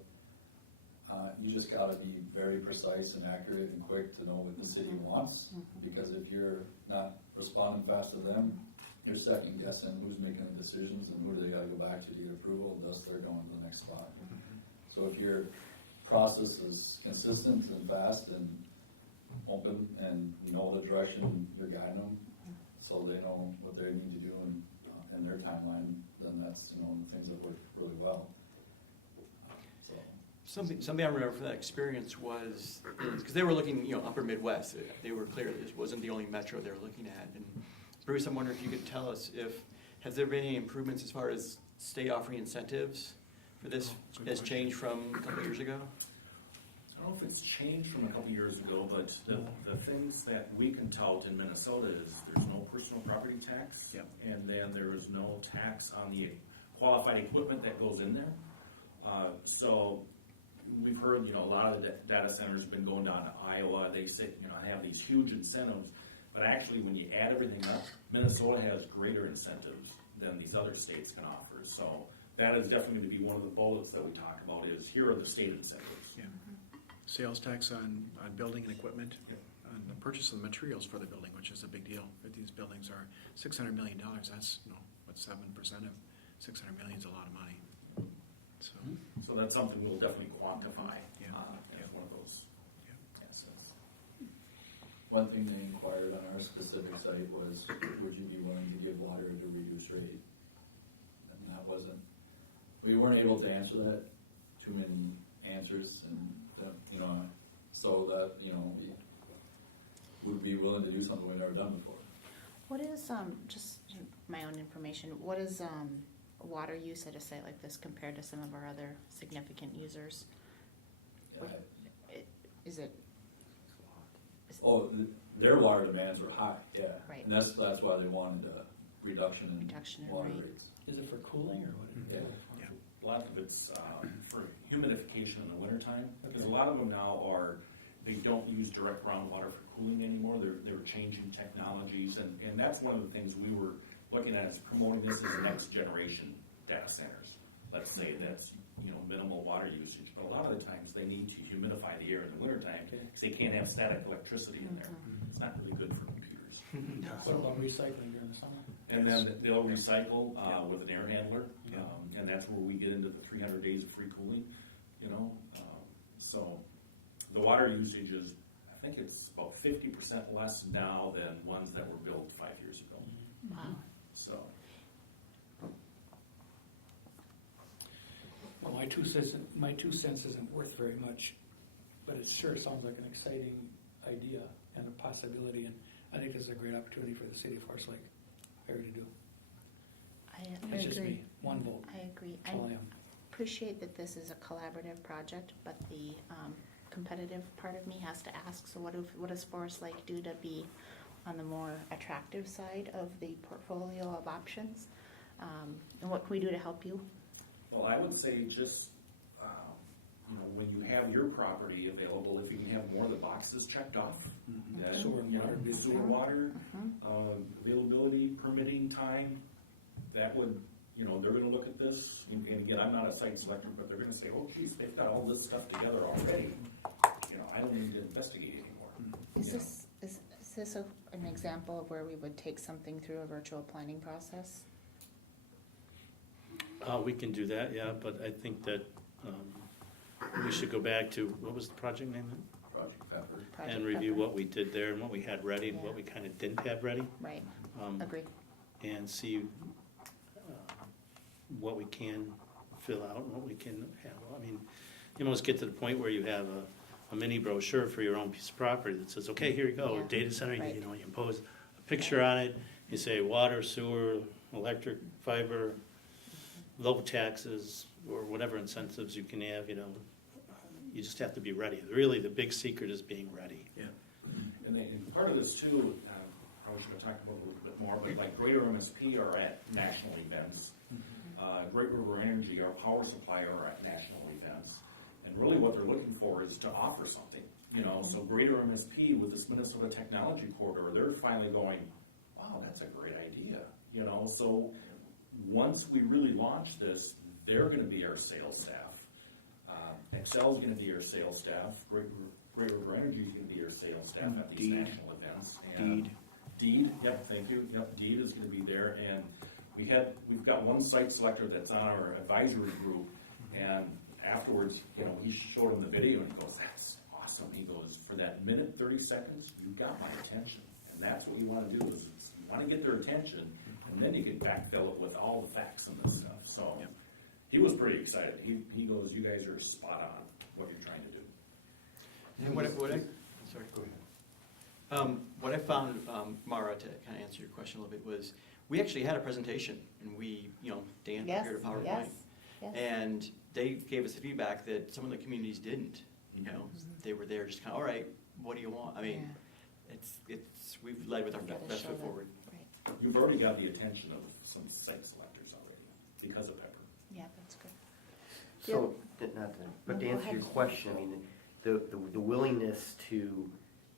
You just gotta be very precise and accurate and quick to know what the city wants, because if you're not responding fast to them, you're second guessing who's making the decisions and who do they gotta go back to get approval, thus they're going to the next spot. So if your process is consistent and fast and open and you know the direction you're guiding them, so they know what they need to do in their timeline, then that's, you know, the things that work really well. So. Something I remember from that experience was, because they were looking, you know, upper Midwest, they were clear this wasn't the only metro they were looking at. And Bruce, I'm wondering if you could tell us has there been any improvements as far as state offering incentives for this has changed from a couple of years ago? I don't know if it's changed from a couple of years ago, but the things that we can tout in Minnesota is there's no personal property tax. Yep. And then there is no tax on the qualified equipment that goes in there. So we've heard, you know, a lot of the data centers have been going down to Iowa. They say, you know, have these huge incentives. But actually, when you add everything up, Minnesota has greater incentives than these other states can offer. So that is definitely going to be one of the bullets that we talk about is here are the state incentives. Yeah. Sales tax on building and equipment, on the purchase of the materials for the building, which is a big deal. These buildings are $600 million. That's, you know, what, 7% of $600 million is a lot of money. So that's something we'll definitely quantify Yeah. as one of those assets. One thing they inquired on our specific site was, would you be willing to give water at a reduced rate? And that wasn't, we weren't able to answer that, too many answers, and, you know, so that, you know, we would be willing to do something we've never done before. What is, just my own information, what is water use at a site like this compared to some of our other significant users? Is it? Oh, their water demands were high, yeah. Right. And that's why they wanted a reduction in water rate. rates. Is it for cooling or what? Yeah. A lot of it's for humidification in the wintertime, because a lot of them now they don't use direct groundwater for cooling anymore. They're changing technologies, and that's one of the things we were looking at is promoting this as the next generation data centers. Let's say that's, you know, minimal water usage, but a lot of the times they need to humidify the air in the wintertime because they can't have static electricity in there. It's not really good for computers. What about recycling during the summer? And then they'll recycle with an air handler, and that's where we get into the 300 days of free cooling, you know. So the water usage is, I think it's about 50% less now than ones that were built 5 years ago. Wow. So. Well, my 2 cents isn't worth very much, but it sure sounds like an exciting idea and a possibility, and I think this is a great opportunity for the city of Forest Lake. I really do. I It's just agree. me, one vote. I agree. That's all I am. Appreciate that this is a collaborative project, but the competitive part of me has to ask, so what does Forest Lake do to be on the more attractive side of the portfolio of options? And what can we do to help you? Well, I would say just, you know, when you have your property available, if you can have more of the boxes checked off, that, Sewer and you know, water. the sewer, water, availability, permitting time, that would, you know, they're gonna look at this, and again, I'm not a site selector, but they're gonna say, oh geez, they've got all this stuff together already. You know, I don't need to investigate anymore. Is You know? this an example of where we would take something through a virtual planning process? We can do that, yeah, but I think that we should go back to, what was the project name? Project Pepper. Project And review Pepper? what we did there and what we had ready and what Yeah. we kind of didn't have ready. Right, um, agree. And see what we can fill out and what we can have. I mean, you almost get to the point where you have a mini brochure for your own piece of property that says, okay, here you go, Yeah. data center, Right. you know, you impose a picture on it, you say water, sewer, electric, fiber, low taxes, or whatever incentives you can have, you know. You just have to be ready. Really, the big secret is being ready. Yeah. And part of this too, I should have talked about it a little bit more, but like Greater MSP are at national events. Great River Energy, our power supplier, are at national events. And really what they're looking for is to offer something, you know. So Greater MSP with this Minnesota Technology Corridor, they're finally going, wow, that's a great idea, you know. So once we really launch this, they're gonna be our sales staff. Excel's gonna be our sales staff, Great River Energy's gonna be our sales staff at these Deed. national events. And Deed, yep, thank you, yep, Deed is gonna be there, and we've got one site selector that's on our advisory group, and afterwards, you know, he showed him the video and he goes, that's awesome, he goes, for that minute, 30 seconds, you got my attention, and that's what you wanna do, is you wanna get their attention, and then you can backfill it with all the facts and the stuff, so. Yep. He was pretty excited, he goes, you guys are spot on, what you're trying to do. And sorry, go ahead. What I found, Mara, to kind of answer your question a little bit, was we actually had a presentation, and we, Dan Yes, prepared a PowerPoint. yes, yes. And they gave us feedback that some of the communities didn't, they were there just kind of, all right, what do you want? I mean, we've led with our Gotta best show foot them. forward. Right. You've already got the attention of some site selectors already, because of Pepper. Yeah, that's good. So, but to No, go answer your ahead. question, I mean, the willingness to,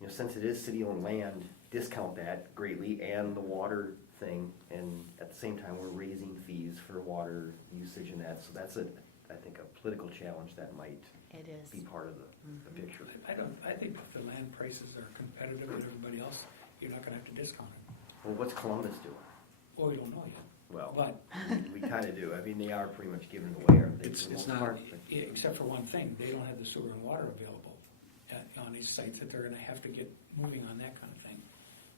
since it is city-owned land, discount that greatly, and the water thing, and at the same time, we're raising fees for water usage and that, so that's I think, a political challenge that might It is. be part of the picture. I think if the land prices are competitive with everybody else, you're not gonna have to discount it. Well, what's Columbus doing? Well, we don't know yet, Well, but, we kinda do, I mean, they are pretty much giving it away, aren't they? It's for the most not- part? But- except for one thing, they don't have the sewer and water available on these sites, that they're gonna have to get moving on that kind of thing,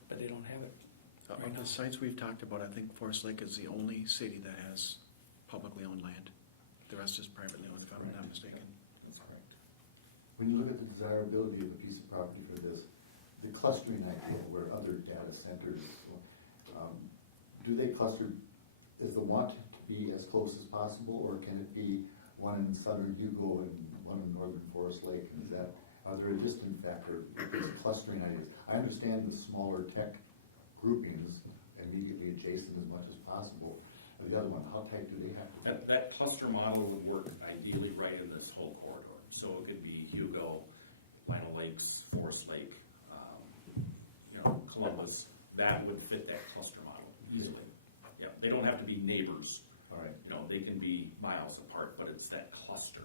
but they don't have it. Of the sites we've talked about, I think Forest Lake is the only city that has publicly owned land. The rest is privately owned, if I'm not mistaken. That's correct. When you look at the desirability of a piece of property for this, the clustering idea where other data centers, do they cluster, is the want to be as close as possible, or can it be one in southern Hugo and one in northern Forest Lake? Are there a distant factor, these clustering ideas? I understand the smaller tech groupings immediately adjacent as much as possible. The other one, how tight do they have to be? That cluster model would work ideally right in this whole corridor. So it could be Hugo, Lino Lakes, Forest Lake, Columbus. That would fit that cluster model easily. Yeah, they don't have to be neighbors. All right. They can be miles apart, but it's that cluster.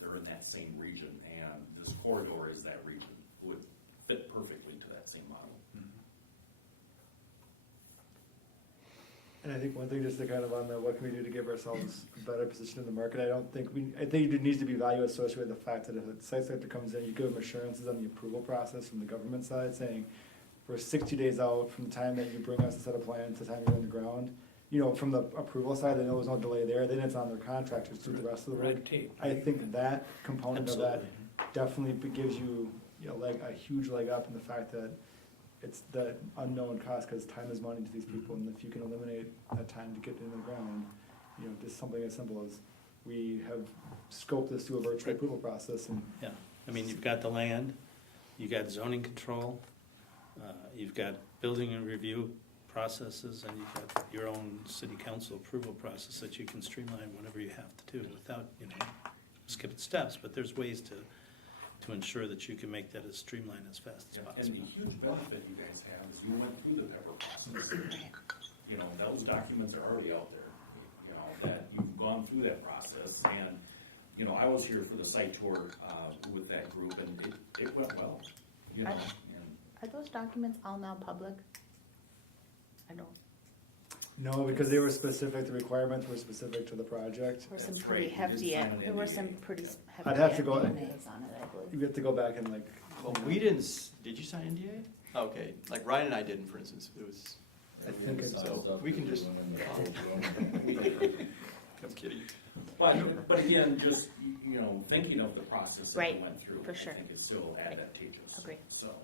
They're in that same region, and this corridor is that region. Would fit perfectly to that same model. And I think one thing just to kind of on the, what can we do to give ourselves a better position in the market, I think it needs to be value associated with the fact that if a site sector comes in, you give them assurances on the approval process from the government side, saying, we're 60 days out from the time that you bring us a set of plans to the time you're in the ground. From the approval side, they know there's no delay there, then it's on their contractors to do the rest of the work. Red tape. I think that component of that Absolutely. definitely gives you, a huge leg up in the fact that it's the unknown cost, because time is money to these people, and if you can eliminate that time to get in the ground, just something as simple as, we have scoped this through a virtual approval process, and Yeah, I mean, you've got the land, you've got zoning control, you've got building and review processes, and you've got your own city council approval process that you can streamline whatever you have to do without, skipping steps, but there's ways to ensure that you can make that as streamlined as fast as And possible. the huge benefit you guys have is you went through the Pepper process. Those documents are already out there, that you've gone through that process. And, I was here for the site tour with that group, and it went well, and Are those documents all now public? I don't, no, because they were specific, the requirements were specific to the project. there were some That's pretty right, you did hefty, sign an there were NDA. some pretty hefty I'd have to go- NDAs on it, I believe. You have to go back and Well, we didn't, did you sign NDA? Okay, like Ryan and I didn't, for instance, it was, I think it's, So, we can just- I'm kidding. But again, just, thinking of the process that Right, you went through, for sure. I think is still advantageous. Agree. So,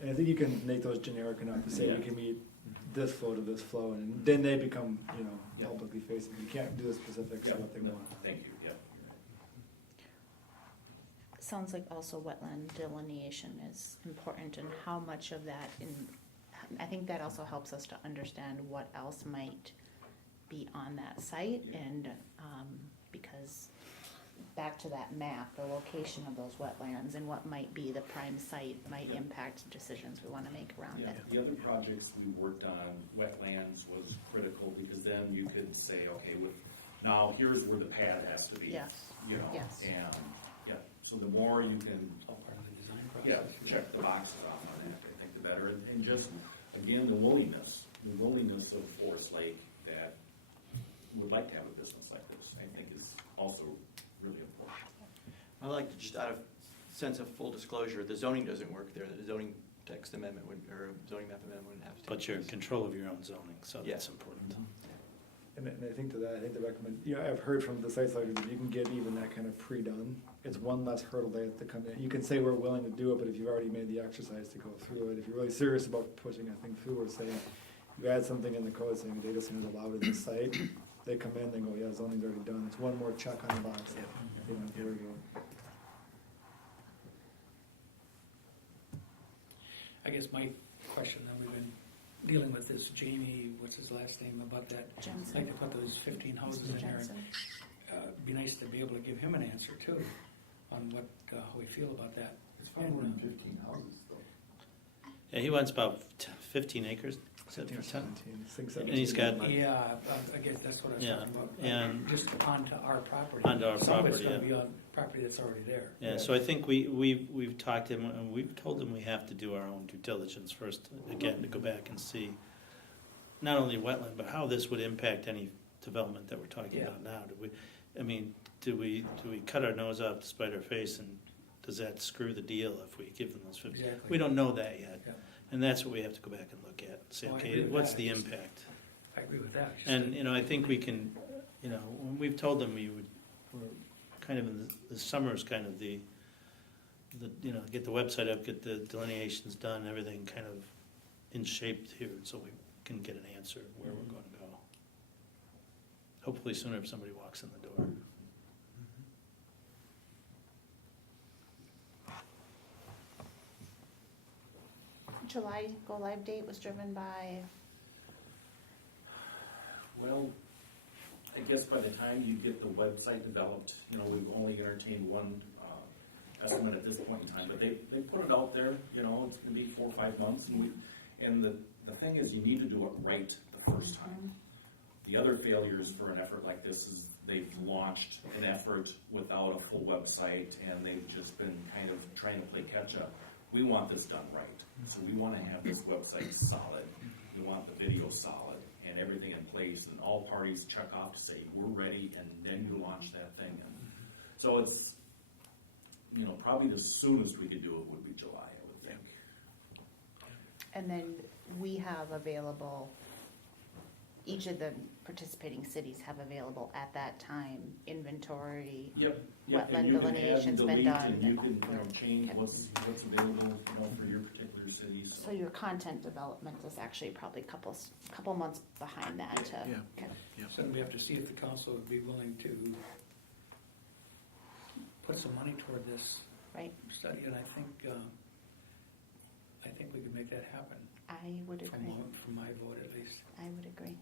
and I think you can make those generic enough to say you Yeah. can meet this flow to this flow, and then they become, Yeah. publicly facing. You can't do the specifics yeah, of what they no, want. thank you, yeah. Sounds like also wetland delineation is important, and how much of that I think that also helps us to understand what else might be on that site, Yeah. and, because back to that map, the location of those wetlands and what might be the prime site might Yeah. impact decisions we wanna make around Yeah, it. the other projects we worked on, wetlands was critical, because then you could say, okay, now here's where the pad has to be. Yes. You know, Yes. and, yeah, so the more you can, All part of the design yeah, process. check the boxes off on that, I think the better, and just, again, the willingness of Forest Lake that would like to have a business like this, I think is also really important. I like to, just out of sense of full disclosure, the zoning doesn't work there, the zoning text amendment would, or zoning map amendment wouldn't have to take But you're in place. control of your own zoning, so Yeah. that's important. And I think to that, I think the recommend, you know, I've heard from the site selectors, if you can get even that kind of pre-done, it's one less hurdle they have to come in. You can say we're willing to do it, but if you've already made the exercise to go through it, if you're really serious about pushing a thing through or saying, you add something in the code saying a data center is allowed in the site, they come in, they go, yeah, zoning's already done, it's one more check on the box, you know, here we go. I guess my question that we've been dealing with is Jamie, what's his last name, about that, Jensen. like to put those 15 houses in there. Jensen. Be nice to be able to give him an answer too, on what, how we feel about that. It's far more than 15 houses, though. Yeah, he wants about 15 acres. Is that 15 or for 10? 17, And he's got- Yeah, I guess that's what I was Yeah, talking about. and- Just onto our property. Onto our Some of it's property, gonna yeah. be on property that's already there. Yeah, so I think we've talked to him, and we've told him we have to do our own due diligence first, again, to go back and see not only wetland, but how this would impact any development that we're talking Yeah. about now. Do we cut our nose off to spite our face, and does that screw the deal if we give them those 50? Exactly. We don't know that yet, Yeah. and that's what we have to go back and look at, say, Oh, I okay, agree with what's that. the It's- impact? I agree with that. Just And, that- you know, I think we can, you know, when we've told them we're kind of in the summer's kind of the, you know, get the website up, get the delineations done, everything kind of in shape here, so we can get an answer where we're gonna go. Hopefully sooner if somebody walks in the door. July go live date was driven by, Well, I guess by the time you get the website developed, you know, we've only entertained one estimate at this point in time, but they put it out there, you know, it's gonna be 4 or 5 months, and the thing is, you need to do it right the first time. The other failures for an effort like this is they've launched an effort without a full website, and they've just been kind of trying to play catch-up. We want this done right, so we wanna have this website solid, we want the video solid, and everything in place, and all parties check off to say, we're ready, and then you launch that thing. And so it's, you know, probably the soonest we could do it would be July, I would think. and then we have available, each of the participating cities have available at that time inventory. Yep. Wetland And you can add and deletion's been delete, done. and you can, you know, change Okay. what's available, you know, for your particular city, So your content development is actually probably couple months behind that to. Yeah. Okay. So we have to see if the council would be willing to put some money toward this Right, study, and I think we could make that happen, I would agree, from my vote at least. I would agree.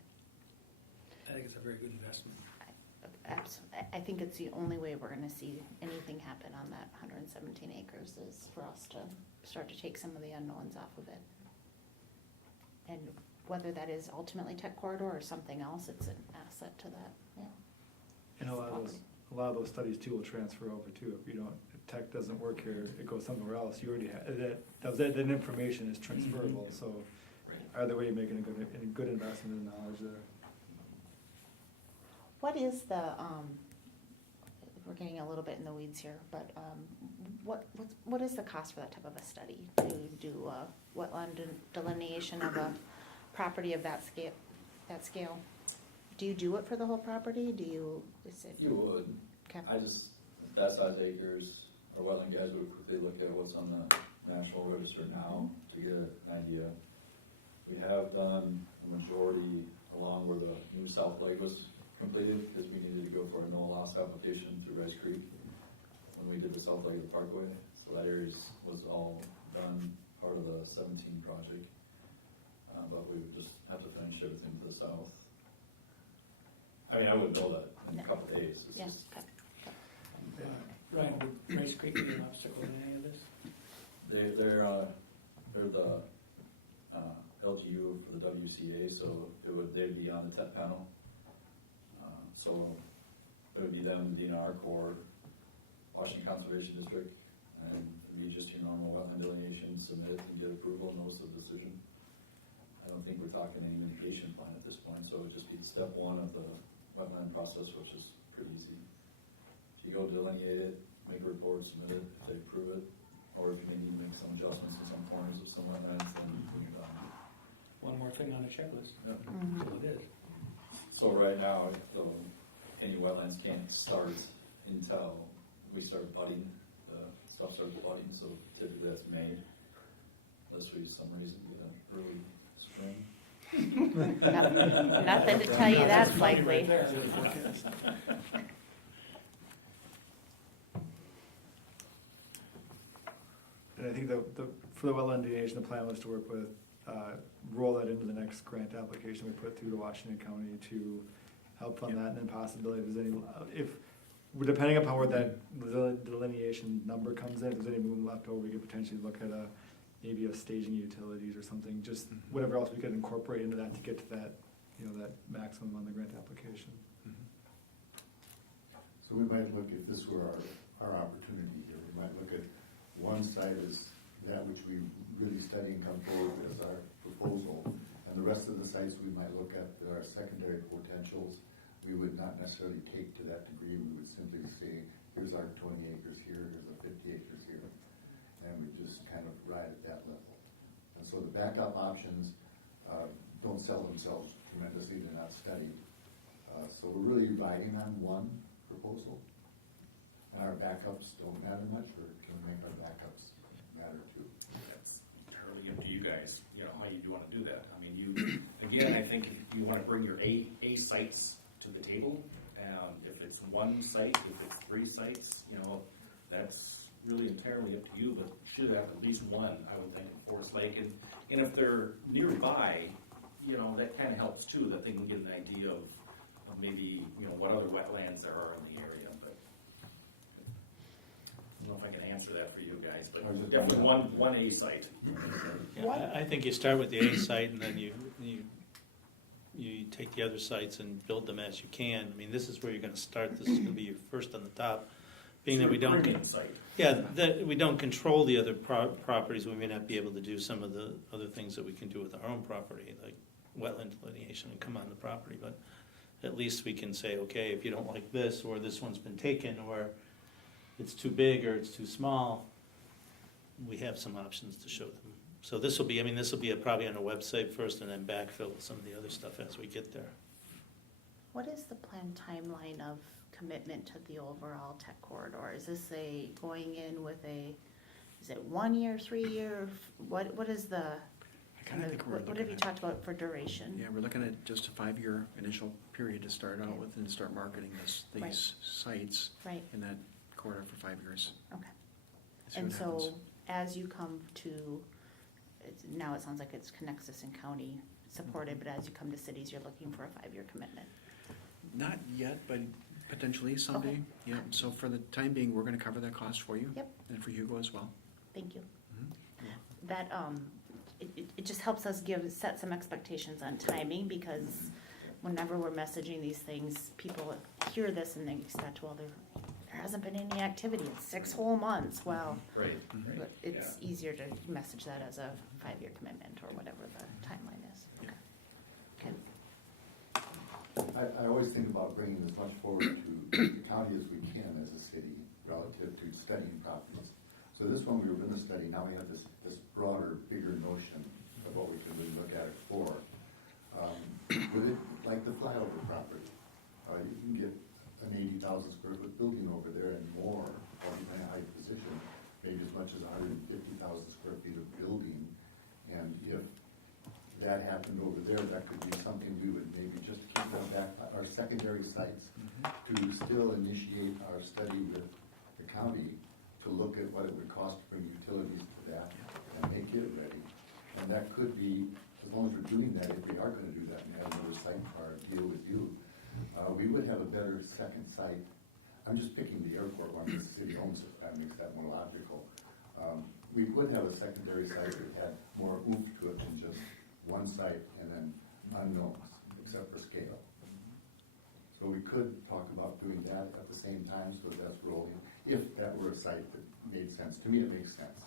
I think it's a very good investment. Absolutely, I think it's the only way we're gonna see anything happen on that 117 acres is for us to start to take some of the unknowns off of it. And whether that is ultimately tech corridor or something else, it's an asset to that, yeah. And a lot of those studies too will transfer over too. If you don't, if tech doesn't work here, it goes somewhere else. You already have, that information is transferable, so either way, you're making a good investment in knowledge there. What is the, we're getting a little bit in the weeds here, but what is the cost for that type of a study? To do a wetland delineation of a property of that scale? Do you do it for the whole property? Is it? You would. Okay. That size acres, our wetland guys would quickly look at what's on the national register now to get an idea. We have done a majority along where the new South Lake was completed, because we needed to go for a no loss application through Rice Creek when we did the South Lake of the Parkway. So that area was all done, part of the 17 project. But we would just have to finish everything to the south. I mean, I would build that in a couple days. It's Yeah, just, okay. Ryan, would Rice Creek be an obstacle in any of this? They're the LGU for the WCA, so they'd be on the TEP panel. So it would be them, DNR Corps, Washington Conservation District, and it'd be just your normal wetland delineation, submit and get approval, notice of decision. I don't think we're talking any mitigation plan at this point, so it would just be step one of the wetland process, which is pretty easy. You go delineate it, make a report, submit it, if they approve it, or if you need to make some adjustments in some corners of some wetlands, then you're done. One more thing on the checklist. Yep. So it is. So right now, any wetlands can't start until we start budding, stuff starts budding, so typically that's May. Unless we, some reason, get an early spring. Nothing to tell you that's likely. And I think for the wetland delineation, the plan was to work with, roll that into the next grant application we put through to Washington County to help fund that, and then possibility if there's any, depending upon where that delineation number comes in, if there's any room left over, we could potentially look at maybe a staging utilities or something, just whatever else we could incorporate into that to get to that, that maximum on the grant application. So we might look, if this were our opportunity here, we might look at one side as that which we really study and come forward with as our proposal, and the rest of the sites we might look at that are secondary potentials. We would not necessarily take to that degree. We would simply say, here's our 20 acres here, here's our 50 acres here, and we just kind of ride at that level. And so the backup options don't sell themselves tremendously, they're not studied. So we're really riding on one proposal. And our backups don't matter much, or can we make our backups matter too? That's entirely up to you guys, how you do want to do that. I mean, again, I think you want to bring your A sites to the table, and if it's one site, if it's 3 sites, that's really entirely up to you, but you should have at least one, I would think, in Forest Lake, and if they're nearby, that kind of helps too, that they can get an idea of maybe, what other wetlands there are in the area, but I don't know if I can answer that for you guys, but definitely one A site. Yeah, I think you start with the A site and then you take the other sites and build them as you can. I mean, this is where you're gonna start, this is gonna be your first on the top. Being that we don't, that we don't control the other properties, we may not be able to do some of the other things that we can do with our own property, like wetland delineation and come on the property, but at least we can say, okay, if you don't like this, or this one's been taken, or it's too big, or it's too small, we have some options to show them. So this will be, probably on a website first, and then backfill with some of the other stuff as we get there. What is the planned timeline of commitment to the overall tech corridor? Is this going in with is it 1 year, 3 year? What is the, what have you talked about for duration? Yeah, we're looking at just a 5-year initial period to start out with and start marketing these sites in that corridor for 5 years. Okay. See And what so happens. as you come to, now it sounds like it's Connexus and county supported, but as you come to cities, you're looking for a 5-year commitment. Not yet, but potentially someday. Okay. Yeah, so for the time being, we're gonna cover that cost for you. Yep. And for Hugo as well. Thank you. Mhm. That, it just helps us set some expectations on timing, because whenever we're messaging these things, people hear this and they expect, well, there hasn't been any activity in 6 whole months. Well, Right. but it's easier to message that as a 5-year commitment or whatever the timeline is. Okay. Okay. I always think about bringing as much forward to the county as we can as a city relative to studying properties. So this one we were going to study, now we have this broader, bigger notion of what we can really look at it for. With it, like the flyover property, you can get an 80,000 square foot building over there and more, or depending on how you position, maybe as much as 150,000 square feet of building. And if that happened over there, that could be something we would maybe just keep on back, our secondary sites, to still initiate our study with the county to look at what it would cost to bring utilities to that and make it ready. And that could be, as long as we're doing that, if we are going to do that and have another site for our deal with you, we would have a better second site I'm just picking the airport one, the city owns it, that makes that more logical. We could have a secondary site that had more oomph to it than just one site and then unknowns, except for scale. So we could talk about doing that at the same time, so that's rolling, if that were a site that made sense. To me, it makes sense.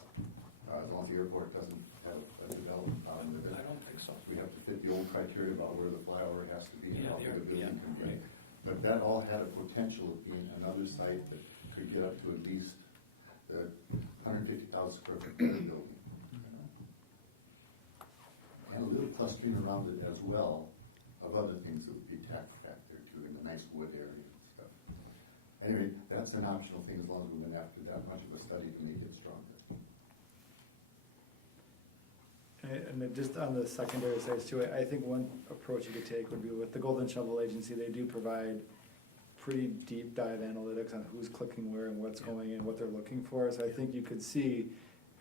As long as the airport doesn't have a development problem with it. I don't think so. We have to fit the old criteria about where the flyover has to be and Yeah, how big a yeah, building can be. right. But that all had a potential of being another site that could get up to at least the 150,000 square foot building. And a little clustering around it as well of other things that would be tacked back there too, in the nice wood area and stuff. Anyway, that's an optional thing as long as we went after that much of a study to make it stronger. And then just on the secondary sites too, I think one approach you could take would be with the Golden Shovel Agency. They do provide pretty deep dive analytics on who's clicking where and what's going in, what they're looking for. So I think you could see,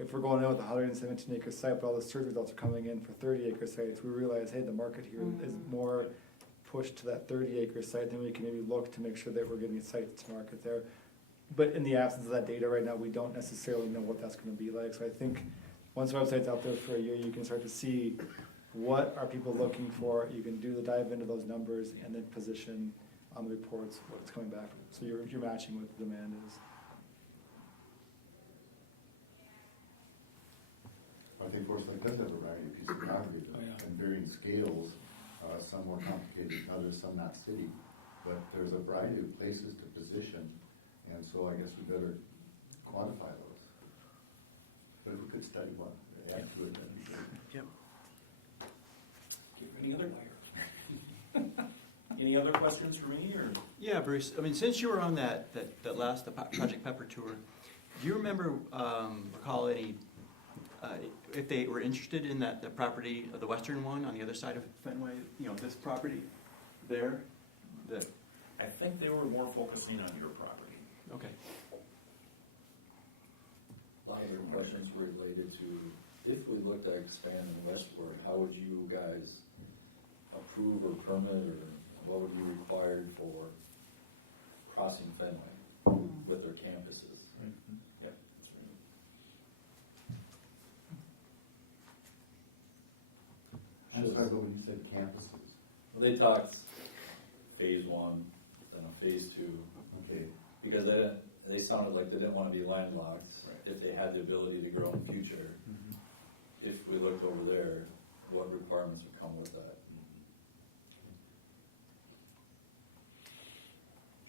if we're going in with a 117 acre site, but all the search results are coming in for 30 acre sites, we realize, hey, the market here is more pushed to that 30 acre site, then we can maybe look to make sure that we're getting sites to market there. But in the absence of that data right now, we don't necessarily know what that's going to be like. So I think once the website's out there for a year, you can start to see what are people looking for. You can do the dive into those numbers and then position on the reports what's coming back. So you're matching what the demand is. I think Foresight does have a variety of pieces of property Oh, yeah. and varying scales, some more complicated than others, some not city. But there's a variety of places to position, and so I guess we better quantify those. But if we could study one, add to it, that'd be great. Yep. Any other, any other questions for me, or? Yeah, Bruce, I mean, since you were on that last Project Pepper tour, do you remember, recall any, if they were interested in the property, the western one on the other side of Fenway, you know, this property there? I think they were more focusing on your property. Okay. A lot of their questions were related to, if we looked at expanding westward, how would you guys approve or permit, or what would be required for crossing Fenway with their campuses? Yeah. I'm sorry, but when you said campuses, Well, they talked phase one, then a phase two, okay, because they sounded like they didn't want to be landlocked if they had the ability to grow in the future. If we looked over there, what requirements would come with that?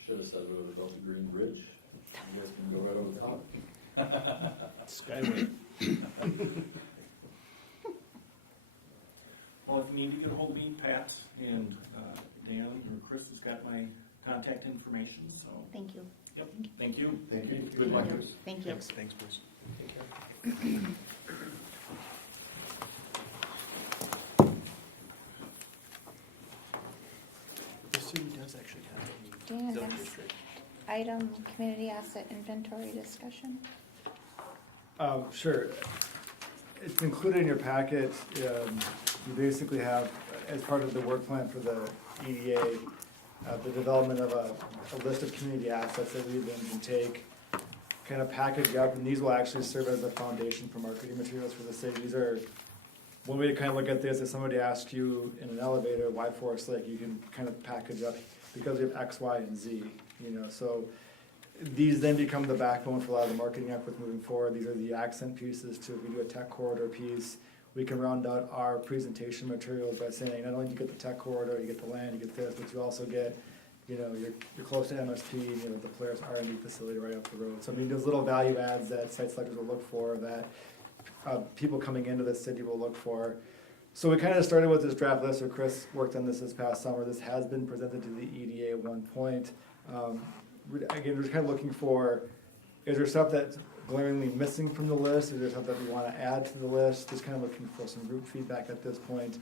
Should have said we would have built a green bridge. You guys can go right over the top. Skyway. Well, if you need to get a hold of me, Pat and Dan or Chris has got my contact information, so. Thank you. Yep, thank you. thank you. Good luck. Thank you. Thanks, Bruce. The city does actually have a Dan, zoning next district. item, community asset inventory discussion. Sure. It's included in your packet. You basically have, as part of the work plan for the EDA, the development of a list of community assets that we then can take, kind of package up, and these will actually serve as a foundation for marketing materials for the city. These are, one way to kind of look at this, if somebody asks you in an elevator, why Forest Lake, you can kind of package up, because we have X, Y, and Z, you know, so these then become the backbone for a lot of the marketing efforts moving forward. These are the accent pieces to, if we do a tech corridor piece, we can round out our presentation materials by saying, not only do you get the tech corridor, you get the land, you get this, but you also get, you know, you're close to MSP, and you know, the Polaris R&D facility right up the road. So I mean, those little value adds that site selectors will look for, that people coming into the city will look for. So we kind of started with this draft list, so Chris worked on this past summer. This has been presented to the EDA at one point. Again, we're kind of looking for, is there stuff that's glaringly missing from the list? Is there stuff that we want to add to the list? Just kind of looking for some group feedback at this point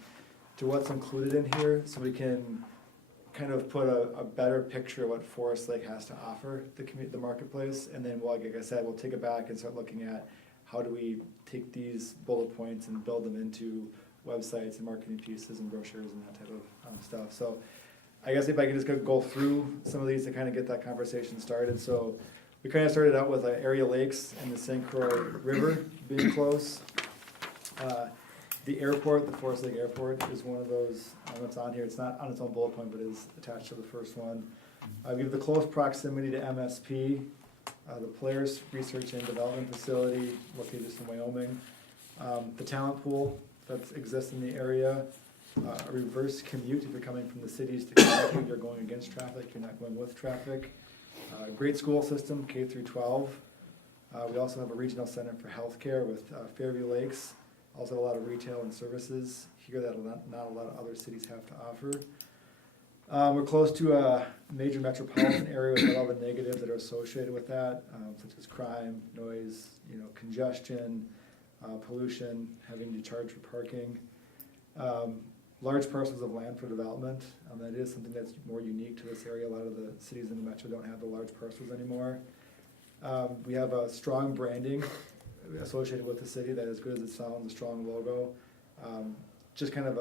to what's included in here, so we can kind of put a better picture of what Forest Lake has to offer the marketplace. And then, well, like I said, we'll take it back and start looking at how do we take these bullet points and build them into websites and marketing pieces and brochures and that type of stuff. So I guess if I could just go through some of these to kind of get that conversation started. So we kind of started out with area lakes and the St. Croix River being close. The airport, the Forest Lake Airport, is one of those that's on here. It's not on its own bullet point, but is attached to the first one. We have the close proximity to MSP, the Polaris Research and Development Facility located just in Wyoming, the talent pool that exists in the area, a reverse commute if you're coming from the cities to Kentucky, you're going against traffic, you're not going with traffic. Great school system, K through 12. We also have a regional center for healthcare with Fairview Lakes. Also a lot of retail and services here that not a lot of other cities have to offer. We're close to a major metropolitan area with all the negatives that are associated with that, such as crime, noise, congestion, pollution, having to charge for parking. Large parcels of land for development. That is something that's more unique to this area. A lot of the cities in the metro don't have the large parcels anymore. We have a strong branding associated with the city that, as good as it sounds, a strong logo. Just kind of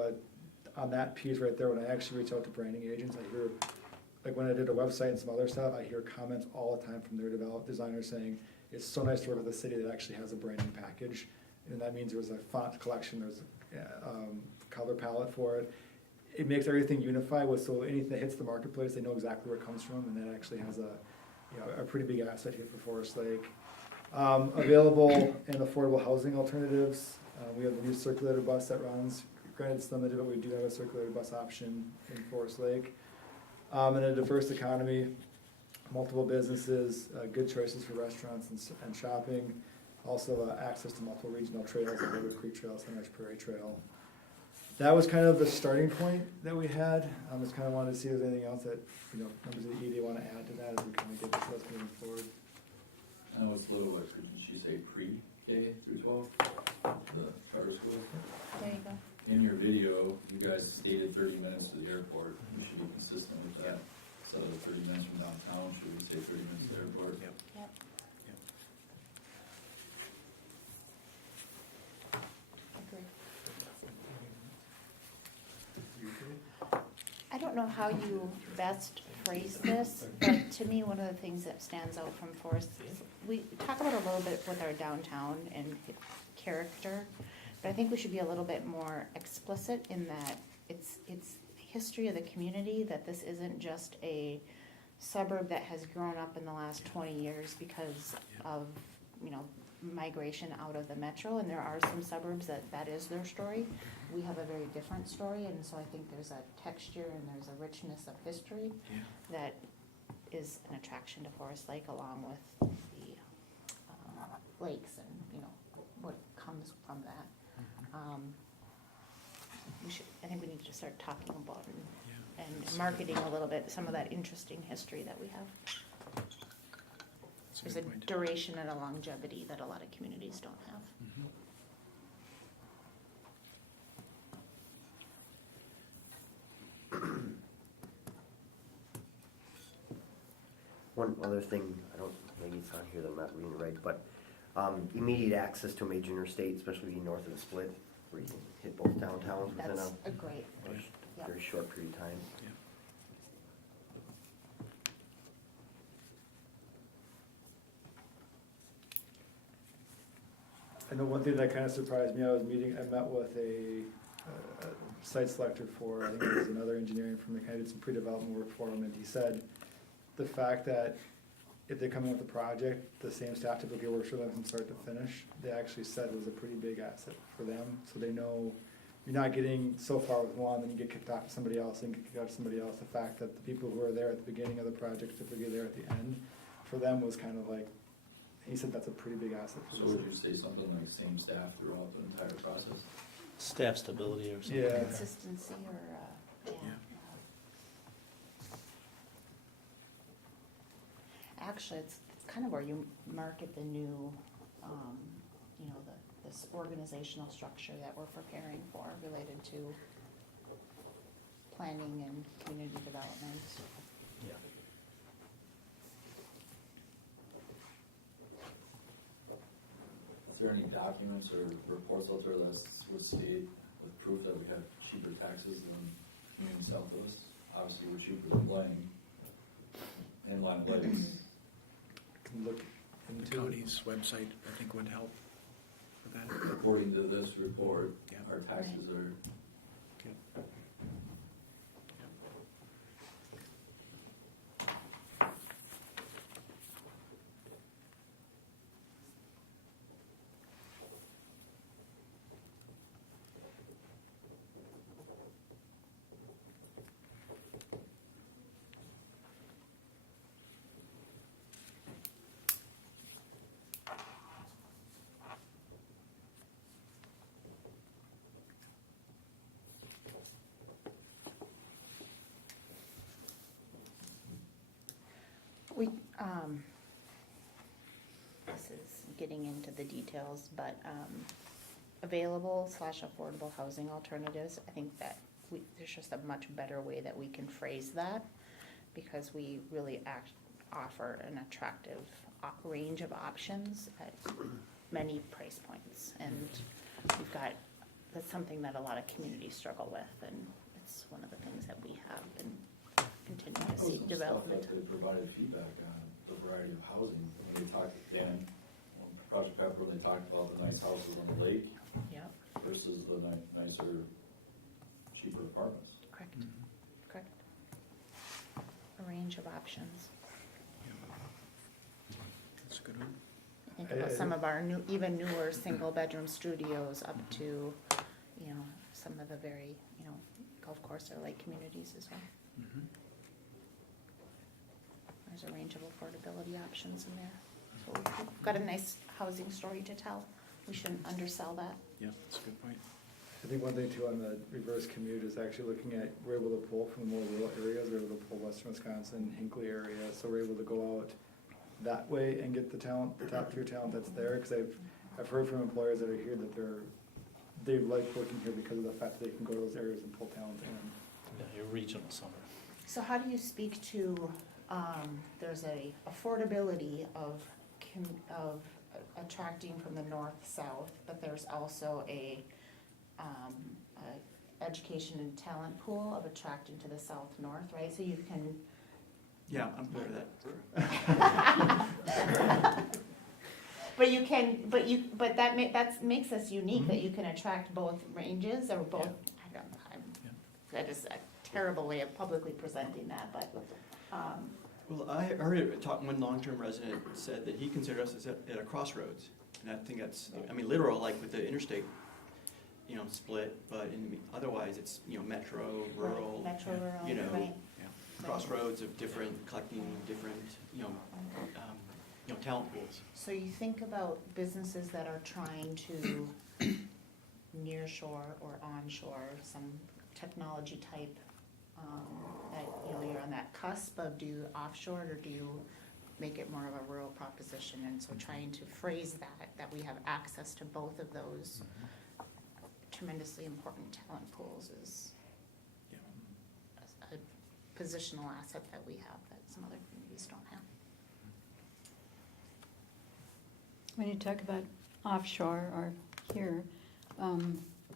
on that piece right there, when I actually reach out to branding agents, I hear, like when I did a website and some other stuff, I hear comments all the time from their designers saying, it's so nice to work with a city that actually has a branding package. And that means there's a font collection, there's a color palette for it. It makes everything unified with, so anything that hits the marketplace, they know exactly where it comes from, and that actually has a pretty big asset here for Forest Lake. Available and affordable housing alternatives. We have the new circulator bus that runs. Granted, it's limited, but we do have a circulator bus option in Forest Lake. And a diverse economy, multiple businesses, good choices for restaurants and shopping. Also access to multiple regional trails, like River Creek Trail, Sunrise Prairie Trail. That was kind of the starting point that we had. Just kind of wanted to see if there's anything else that members of the EDA want to add to that as we kind of get this list moving forward. I know it's a little, could she say pre-K through 12, the charter school? There you go. In your video, you guys stated 30 minutes to the airport. We should be consistent with that. So 30 minutes from downtown, should we say 30 minutes to the airport? Yep. Agree. I don't know how you best phrase this, but to me, one of the things that stands out from Forest, we talk about a little bit with our downtown and character, but I think we should be a little bit more explicit in that it's history of the community, that this isn't just a suburb that has grown up in the last 20 years because of, migration out of the metro, and there are some suburbs that is their story. We have a very different story, and so I think there's a texture and there's a richness of history that is an attraction to Forest Lake, along with the lakes and what comes from that. I think we need to start talking about and marketing a little bit some of that interesting history that we have. There's a duration and a longevity that a lot of communities don't have. One other thing, maybe it's on here that I'm not reading it right, but immediate access to a major interstate, especially north of the split, where you can hit both downtowns within That's a great, a very short period of time. I know one thing that kind of surprised me, I met with a site selector for, I think it was another engineering firm, that kind of did some pre-development work for him, and he said the fact that if they're coming with a project, the same staff typically works for them from start to finish, they actually said was a pretty big asset for them, so they know you're not getting so far with one, then you get kicked off to somebody else, and get kicked off to somebody else. The fact that the people who are there at the beginning of the project, typically there at the end, for them was kind of like, he said that's a pretty big asset for So the would city. you say something like same staff throughout the entire process? Staff stability or something. Yeah. consistency or, Actually, it's kind of where you market the new, this organizational structure that we're preparing for related to planning and community development. Is there any documents or reports out there that would state with proof that we have cheaper taxes than community south of us, out obviously we're cheaper than Blaine, inline lakes. Can look The into. county's website, I think, would help with that. According to this report, Yeah. our taxes are, We, this is getting into the details, but, available / affordable housing alternatives, I think that there's just a much better way that we can phrase that, because we really offer an attractive range of options at many price points, and that's something that a lot of communities struggle with, and it's one of the things that we have been continuing to see some development. stuff that they provided feedback on the variety of housing. When they talked, Dan, on Project Pepper, when they talked about the nice houses on the lake Yeah, versus the nicer, cheaper apartments. correct, correct. A range of options. That's a good one. Think about some of our even newer single-bedroom studios up to, some of the very, golf course or lake communities as well. Mhm. There's a range of affordability options in there. So we've got a nice housing story to tell. We shouldn't undersell that. Yeah, that's a good point. I think one thing too on the reverse commute is actually looking at, we're able to pull from the more rural areas, we're able to pull western Wisconsin, Hinckley area, so we're able to go out that way and get the talent, the top tier talent that's there, because I've heard from employers that are here that they like working here because of the fact that they can go to those areas and pull talent in. Yeah, your regional summer. So how do you speak to, there's a affordability of attracting from the north-south, but there's also a education and talent pool of attracting to the south-north, right? So you can. Yeah, I'm clear of that. But that makes us unique, that you can attract both ranges or both, I don't know, that is a terrible way of publicly presenting that, but, Well, I heard one long-term resident said that he considered us as at a crossroads. And I think that's, literal, like with the interstate, split, but otherwise it's, metro, rural. metro, rural, you know, right? Crossroads of collecting different, talent pools. So you think about businesses that are trying to nearshore or onshore, some technology type, that, you're on that cusp of, do you offshore or do you make it more of a rural proposition? And so trying to phrase that we have access to both of those tremendously important talent pools is a positional asset that we have that some other communities don't have. When you talk about offshore or here,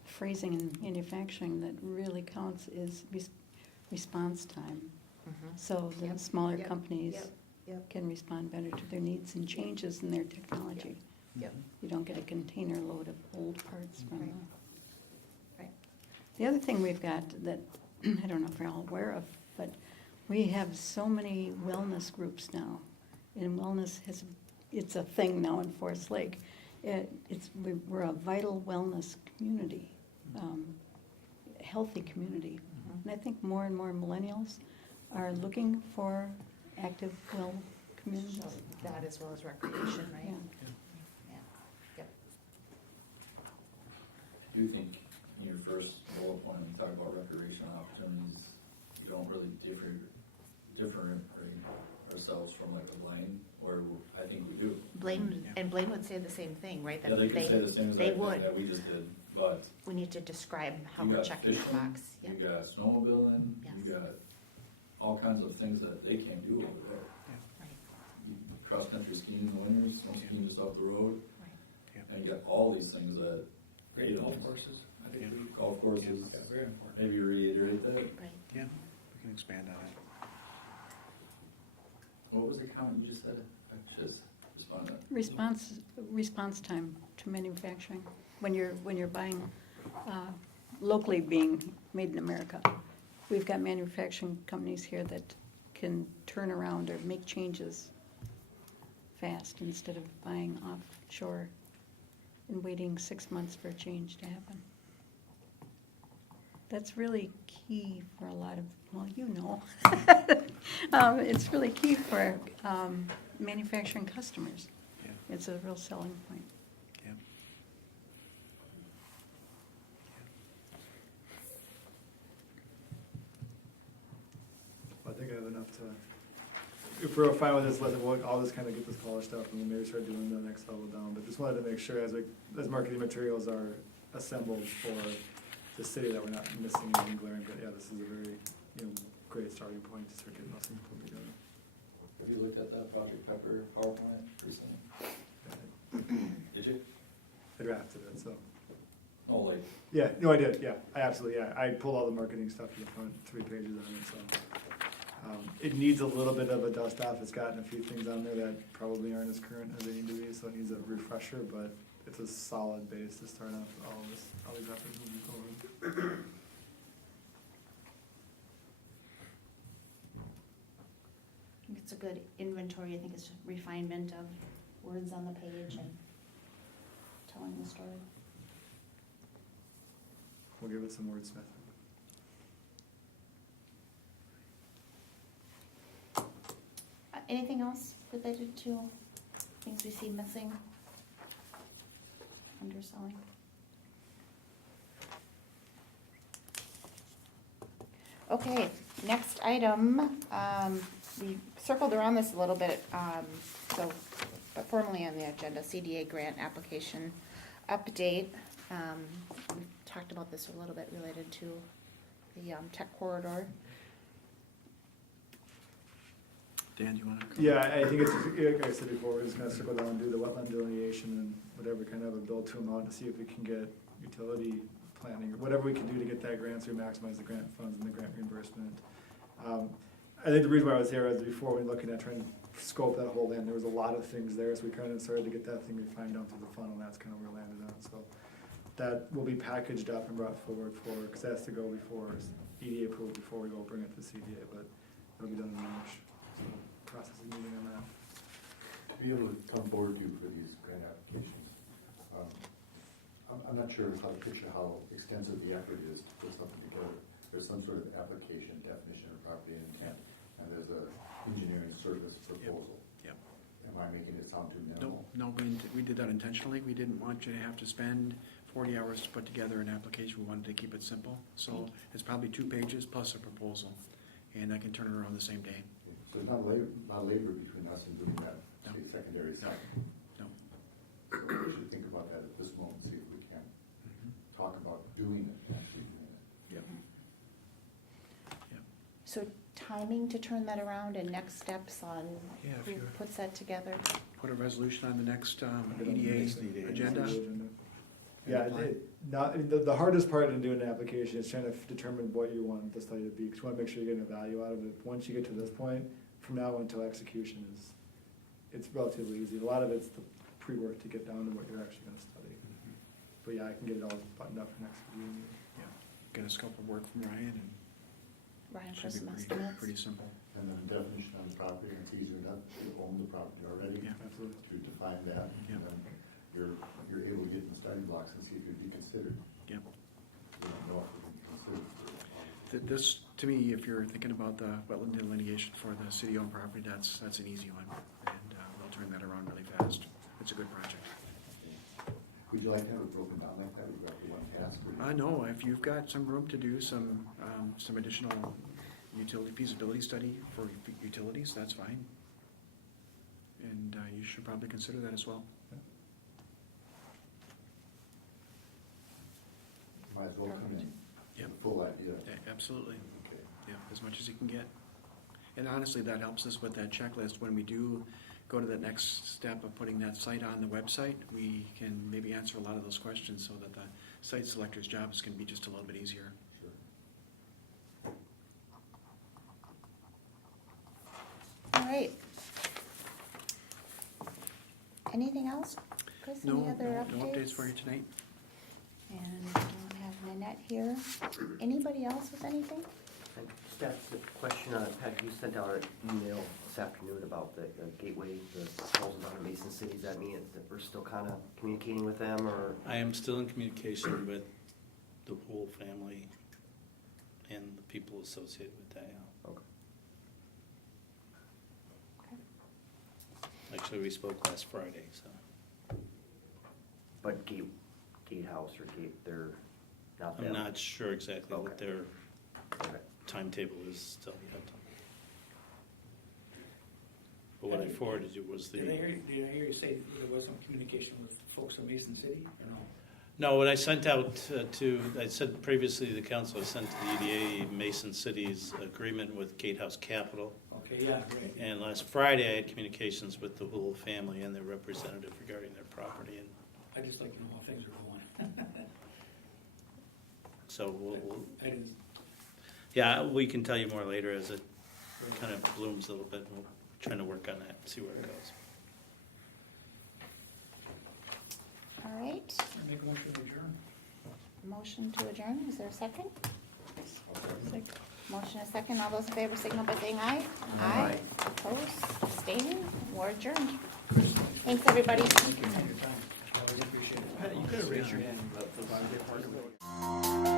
phrasing in manufacturing that really counts is response time. So the Yep. smaller Yep. companies Yep. can respond better to their needs and changes in their technology. Yep. You don't get a container load of old parts from Right. them. Right. The other thing we've got that, I don't know if you're all aware of, but we have so many wellness groups now. And wellness it's a thing now in Forest Lake. We're a vital wellness community, healthy community. And I think more and more millennials are looking for active, well communities. So that as well as recreation, right? Yeah. Yeah. Yep. I do think in your first bullet point, when you talk about recreational opportunities, you don't really differentiate ourselves from like a Blaine, or I think we do. Blaine would say the same thing, right? Yeah, they could say the same They exact thing would. that we just did, but We need to describe how you we're got checking the fishing, box. you Yep. got snowmobiling, Yes. you got all kinds of things that they can't do over there. Right, Cross-country skiing in the winters, snow skiing just up the road, right. Yeah. and you got all these things that. Great golf courses, I think Golf courses, yeah, very important. maybe reiterate that. Right. Yeah, we can expand on it. What was the count you just said? I just on that. Response time to manufacturing, when you're buying, locally being made in America. We've got manufacturing companies here that can turn around or make changes fast instead of buying offshore and waiting 6 months for a change to happen. That's really key for a lot of, well, you know. It's really key for manufacturing customers. Yeah. It's a real selling point. Yeah. I think I have enough to, if we're fine with this, I'll just kind of get this polished up and then maybe start doing the next level down. But just wanted to make sure as marketing materials are assembled for the city that we're not missing anything glaring. But yeah, this is a very, great starting point to start getting those things put together. Have you looked at that Project Pepper PowerPoint recently? Did you? I drafted it, so. Oh, like, Yeah, no, I did, yeah, I absolutely, yeah, I pulled all the marketing stuff to the front, 3 pages on it, so. It needs a little bit of a dust off, it's gotten a few things on there that probably aren't as current as they need to be, so it needs a refresher, but it's a solid base to start off all these efforts moving forward. I think it's a good inventory, I think it's refinement of words on the page and telling the story. We'll give it some wordsmith. Anything else related to things we see missing, underselling? Okay, next item, we circled around this a little bit, but formally on the agenda, CDA grant application update. We talked about this a little bit related to the tech corridor. Dan, do you want to? Yeah, I think it's, like I said before, we're just gonna circle down and do the wetland delineation and whatever, kind of a build to amount to see if we can get utility planning, or whatever we can do to get that grant, so we maximize the grant funds and the grant reimbursement. I think the reason why I was here is before, when looking at trying to scope that whole land, there was a lot of things there, so we kind of started to get that thing refined down through the funnel, and that's kind of where we landed on, so. That will be packaged up and brought forward because it has to go before EDA approval before we go bring it to CDA, but it'll be done in March. So process is moving on that. To be able to come forward to you for these grant applications, I'm not sure how to picture how extensive the effort is to put something together. There's some sort of application, definition of property intent, and there's a engineering service proposal. Yep. Am I making it sound too minimal? No, we did that intentionally. We didn't want you to have to spend 40 hours to put together an application. We wanted to keep it simple. So it's probably 2 pages plus a proposal, and I can turn it around the same day. So there's not labor between us and doing that No. secondary site. No. So we should think about that at this moment, see if we can talk about doing it, actually doing it. Yep. Yep. So timing to turn that around and next steps on Yeah, if who you're- puts that together? Put a resolution on the next Get on the EDA next agenda. Yeah, the hardest part in doing an application is trying to determine what you want the study to be, because you want to make sure you're getting a value out of it. Once you get to this point, from now until execution it's relatively easy. A lot of it's the pre-work to get down to what you're actually going to study. But yeah, I can get it all buttoned up for next review. Yeah. Get a scope of work from Ryan, and Ryan, should for be some pretty estimates? simple. And then definition on the property, and it's easy enough, you own the property already. Yeah. Absolutely. To define that, Yeah. and then you're able to get in the study blocks and see if it'd be considered. Yep. You don't know if it'd be considered. This, to me, if you're thinking about the wetland delineation for the city-owned property, that's an easy one, and we'll turn that around really fast. It's a good project. Would you like to have it broken down like that, with roughly one task? or- No, if you've got some room to do some additional utility feasibility study for utilities, that's fine. And you should probably consider that as well. Might as well come in, Yep. with a full idea. Yeah, absolutely. Okay. Yeah, as much as you can get. And honestly, that helps us with that checklist. When we do go to that next step of putting that site on the website, we can maybe answer a lot of those questions so that the site selector's jobs can be just a little bit easier. Sure. right. Anything else, Chris? No, Any other updates? no updates for you tonight? And we don't have Nanette here. Anybody else with anything? And Staff, the question, Pat, you sent out an email this afternoon about the gateway, the proposal down in Mason City. Does that mean that we're still kind of communicating with them, or? I am still in communication with the whole family and the people associated with that, yeah. Okay. Actually, we spoke last Friday, so. But gatehouse or gate, they're not them? I'm not sure exactly what Okay. their Okay. timetable is still yet. But what I forwarded you was Did I the, hear you say there wasn't communication with folks in Mason City, or no? no, what I sent out I said previously to the council, I sent to the EDA Mason City's agreement with Gatehouse Capital. Okay, yeah, right. And last Friday, I had communications with the whole family and their representative regarding their property. And I just like to know how things are going. so I didn't, yeah, we can tell you more later as it kind of blooms a little bit. We're trying to work on that, see where it goes. All right, make a motion to adjourn. motion to adjourn. Is there a second? Motion a second. All those in favor signal by saying aye. Aye. Opposed, abstaining, we're adjourned. Thanks, everybody. Thank you for your time. I always appreciate it. Pat, you could have raised your hand, but the volunteer part of it.